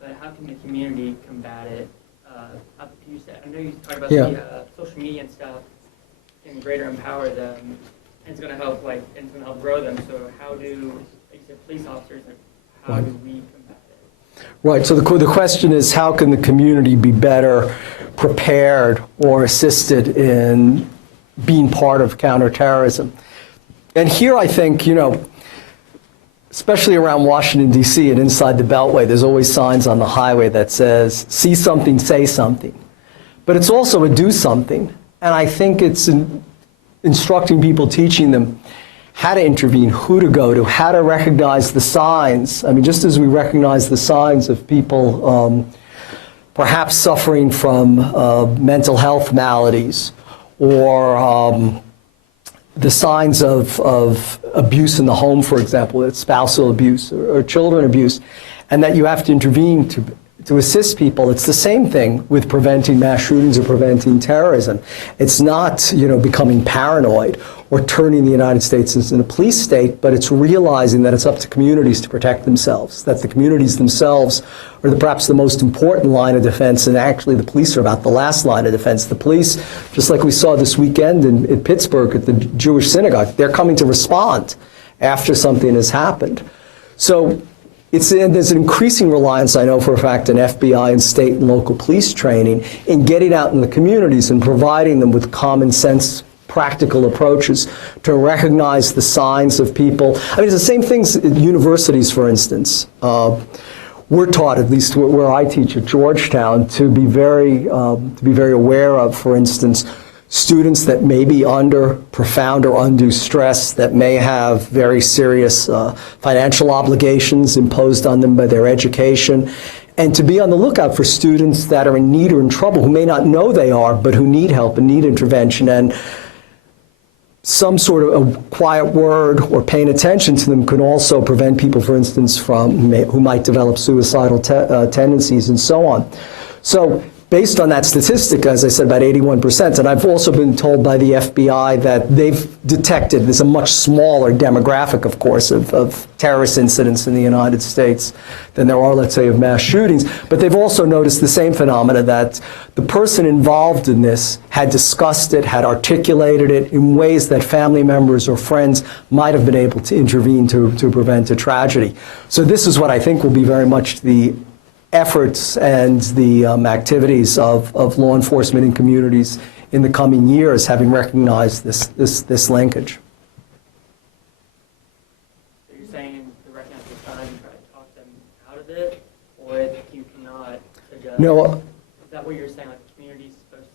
but how can the community combat it? I know you talked about the social media and stuff can greater empower them, and it's going to help and it's going to help grow them. So how do, like you said, police officers, how do we combat it? Right, so the question is, how can the community be better prepared or assisted in being part of counterterrorism? And here I think, especially around Washington, D.C. and inside the Beltway, there's always signs on the highway that says, see something, say something. But it's also a do something. And I think it's instructing people, teaching them how to intervene, who to go to, how to recognize the signs. I mean, just as we recognize the signs of people perhaps suffering from mental health maladies or the signs of abuse in the home, for example, spousal abuse or children abuse, and that you have to intervene to assist people. It's the same thing with preventing mass shootings or preventing terrorism. It's not, becoming paranoid or turning the United States into a police state, but it's realizing that it's up to communities to protect themselves, that the communities themselves are perhaps the most important line of defense, and actually the police are about the last line of defense. The police, just like we saw this weekend in Pittsburgh at the Jewish synagogue, they're coming to respond after something has happened. So there's an increasing reliance, I know for a fact, in FBI and state and local police training in getting out in the communities and providing them with common sense, practical approaches to recognize the signs of people. I mean, it's the same things at universities, for instance. We're taught, at least where I teach at Georgetown, to be very aware of, for instance, students that may be under profound or undue stress, that may have very serious financial obligations imposed on them by their education, and to be on the lookout for students that are in need or in trouble, who may not know they are, but who need help and need intervention. And some sort of a quiet word or paying attention to them could also prevent people, for instance, who might develop suicidal tendencies and so on. So based on that statistic, as I said, about 81%, and I've also been told by the FBI that they've detected, there's a much smaller demographic, of course, of terrorist incidents in the United States than there are, let's say, of mass shootings, but they've also noticed the same phenomena, that the person involved in this had discussed it, had articulated it in ways that family members or friends might have been able to intervene to prevent a tragedy. So this is what I think will be very much the efforts and the activities of law enforcement in communities in the coming years, having recognized this linkage. So you're saying to recognize the signs and try to talk them out of it, or if you cannot adjust? No. Is that what you're saying, like the community's supposed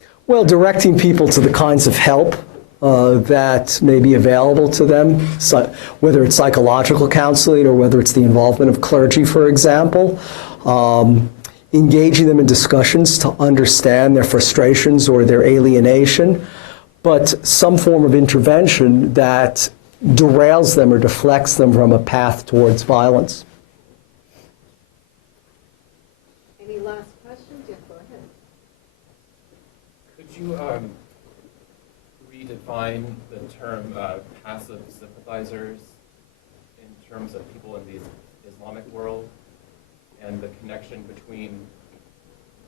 to? Well, directing people to the kinds of help that may be available to them, so whether it's psychological counseling or whether it's the involvement of clergy, for example, engaging them in discussions to understand their frustrations or their alienation, but some form of intervention that derails them or deflects them from a path towards violence. Any last questions? Yes, go ahead. Could you redefine the term passive sympathizers in terms of people in the Islamic world and the connection between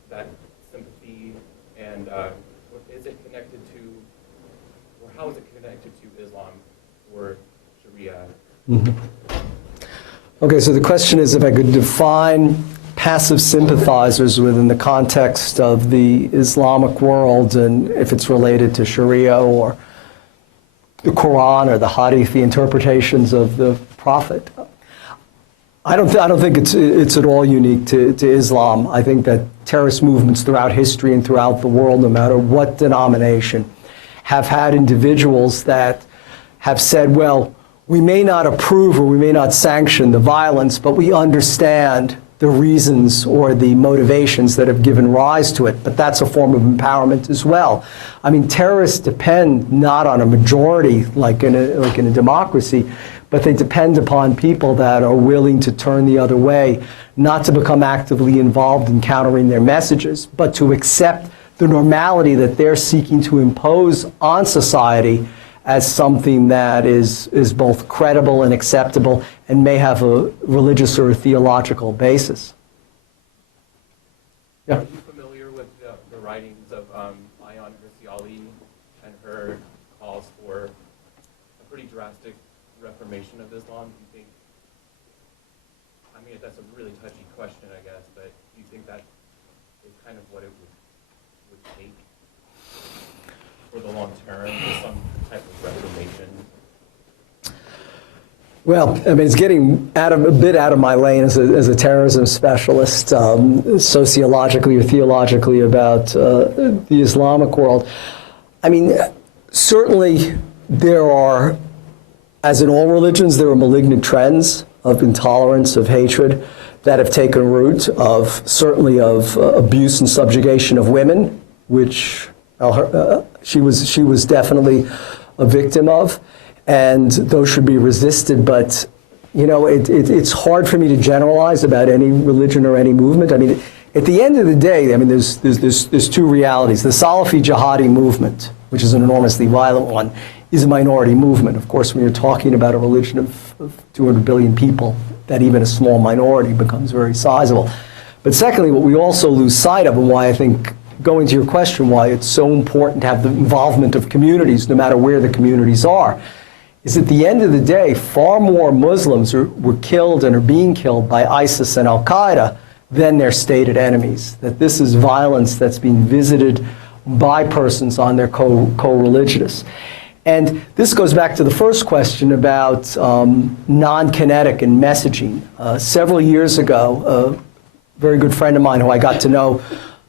that sympathy and is it connected to, or how is it connected to Islam or Sharia? Mm-hmm. Okay, so the question is if I could define passive sympathizers within the context of the Islamic world, and if it's related to Sharia or the Quran or the Hadith, the interpretations of the Prophet. I don't think it's at all unique to Islam. I think that terrorist movements throughout history and throughout the world, no matter what denomination, have had individuals that have said, well, we may not approve or we may not sanction the violence, but we understand the reasons or the motivations that have given rise to it. But that's a form of empowerment as well. I mean, terrorists depend not on a majority like in a democracy, but they depend upon people that are willing to turn the other way, not to become actively involved in countering their messages, but to accept the normality that they're seeking to impose on society as something that is both credible and acceptable and may have a religious or a theological basis. Yeah. Are you familiar with the writings of Ayaan Hirsi Ali and her calls for a pretty drastic reformation of Islam? Do you think, I mean, that's a really touchy question, I guess, but do you think that is kind of what it would take for the long term, for some type of reformation? Well, I mean, it's getting a bit out of my lane as a terrorism specialist, sociologically or theologically about the Islamic world. I mean, certainly there are as in all religions, there are malignant trends of intolerance, of hatred that have taken root, of certainly of abuse and subjugation of women, which she was definitely a victim of, and those should be resisted. But you know, it's hard for me to generalize about any religion or any movement. I mean, at the end of the day, I mean, there's two realities. The Salafi jihadi movement, which is an enormously violent one, is a minority movement. Of course, when you're talking about a religion of 200 billion people, that even a small minority becomes very sizable. But secondly, what we also lose sight of, and why I think, going to your question, why it's so important to have the involvement of communities, no matter where the communities are, is at the end of the day, far more Muslims were killed and are being killed by ISIS and al-Qaeda than their stated enemies. That this is violence that's being visited by persons on their co-religionists. And this goes back to the first question about non-kinetic and messaging. Several years ago, a very good friend of mine who I got to know,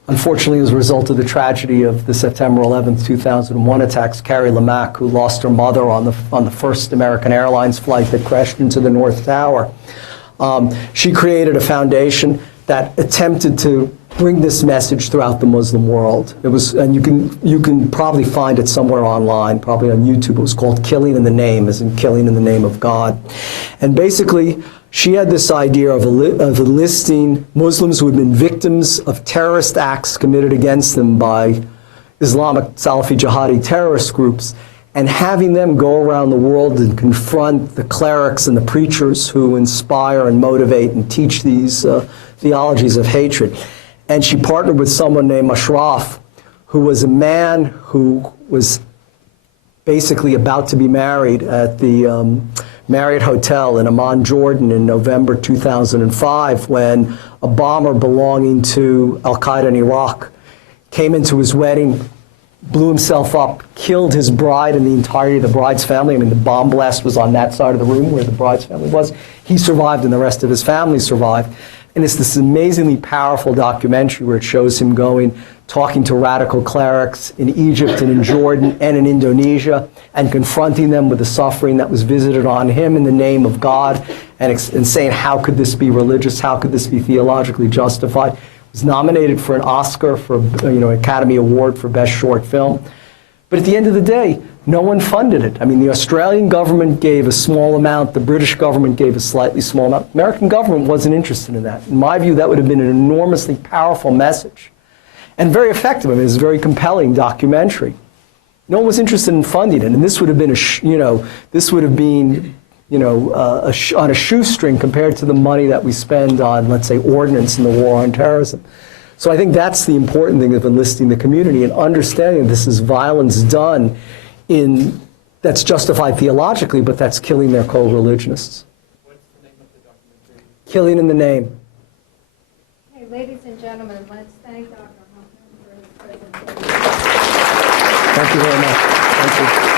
unfortunately as a result of the tragedy of the September 11th, 2001 attacks, Carrie Lamack, who lost her mother on the first American Airlines flight that crashed into the North Tower. She created a foundation that attempted to bring this message throughout the Muslim world. It was, and you can probably find it somewhere online, probably on YouTube. It was called Killing in the Name, as in killing in the name of God. And basically, she had this idea of enlisting Muslims who had been victims of terrorist acts committed against them by Islamic Salafi jihadi terrorist groups, and having them go around the world and confront the clerics and the preachers who inspire and motivate and teach these theologies of hatred. And she partnered with someone named Ashraf, who was a man who was basically about to be married at the Marriott Hotel in Amman, Jordan in November 2005, when a bomber belonging to al-Qaeda in Iraq came into his wedding, blew himself up, killed his bride and the entirety of the bride's family. I mean, the bomb blast was on that side of the room where the bride's family was. He survived and the rest of his family survived. And it's this amazingly powerful documentary where it shows him going, talking to radical clerics in Egypt and in Jordan and in Indonesia, and confronting them with the suffering that was visited on him in the name of God, and saying, how could this be religious? How could this be theologically justified? He was nominated for an Oscar, for Academy Award for Best Short Film. But at the end of the day, no one funded it. I mean, the Australian government gave a small amount, the British government gave a slightly small amount. The American government wasn't interested in that. In my view, that would have been an enormously powerful message and very effective. I mean, it's a very compelling documentary. No one was interested in funding it, and this would have been on a shoestring compared to the money that we spend on, let's say, ordnance in the war on terrorism. So I think that's the important thing of enlisting the community and understanding this is violence done that's justified theologically, but that's killing their co-religionists. What's the name of the documentary? Killing in the Name. Okay, ladies and gentlemen, let's thank Dr. Huffman for his presentation. Thank you very much. Thank you.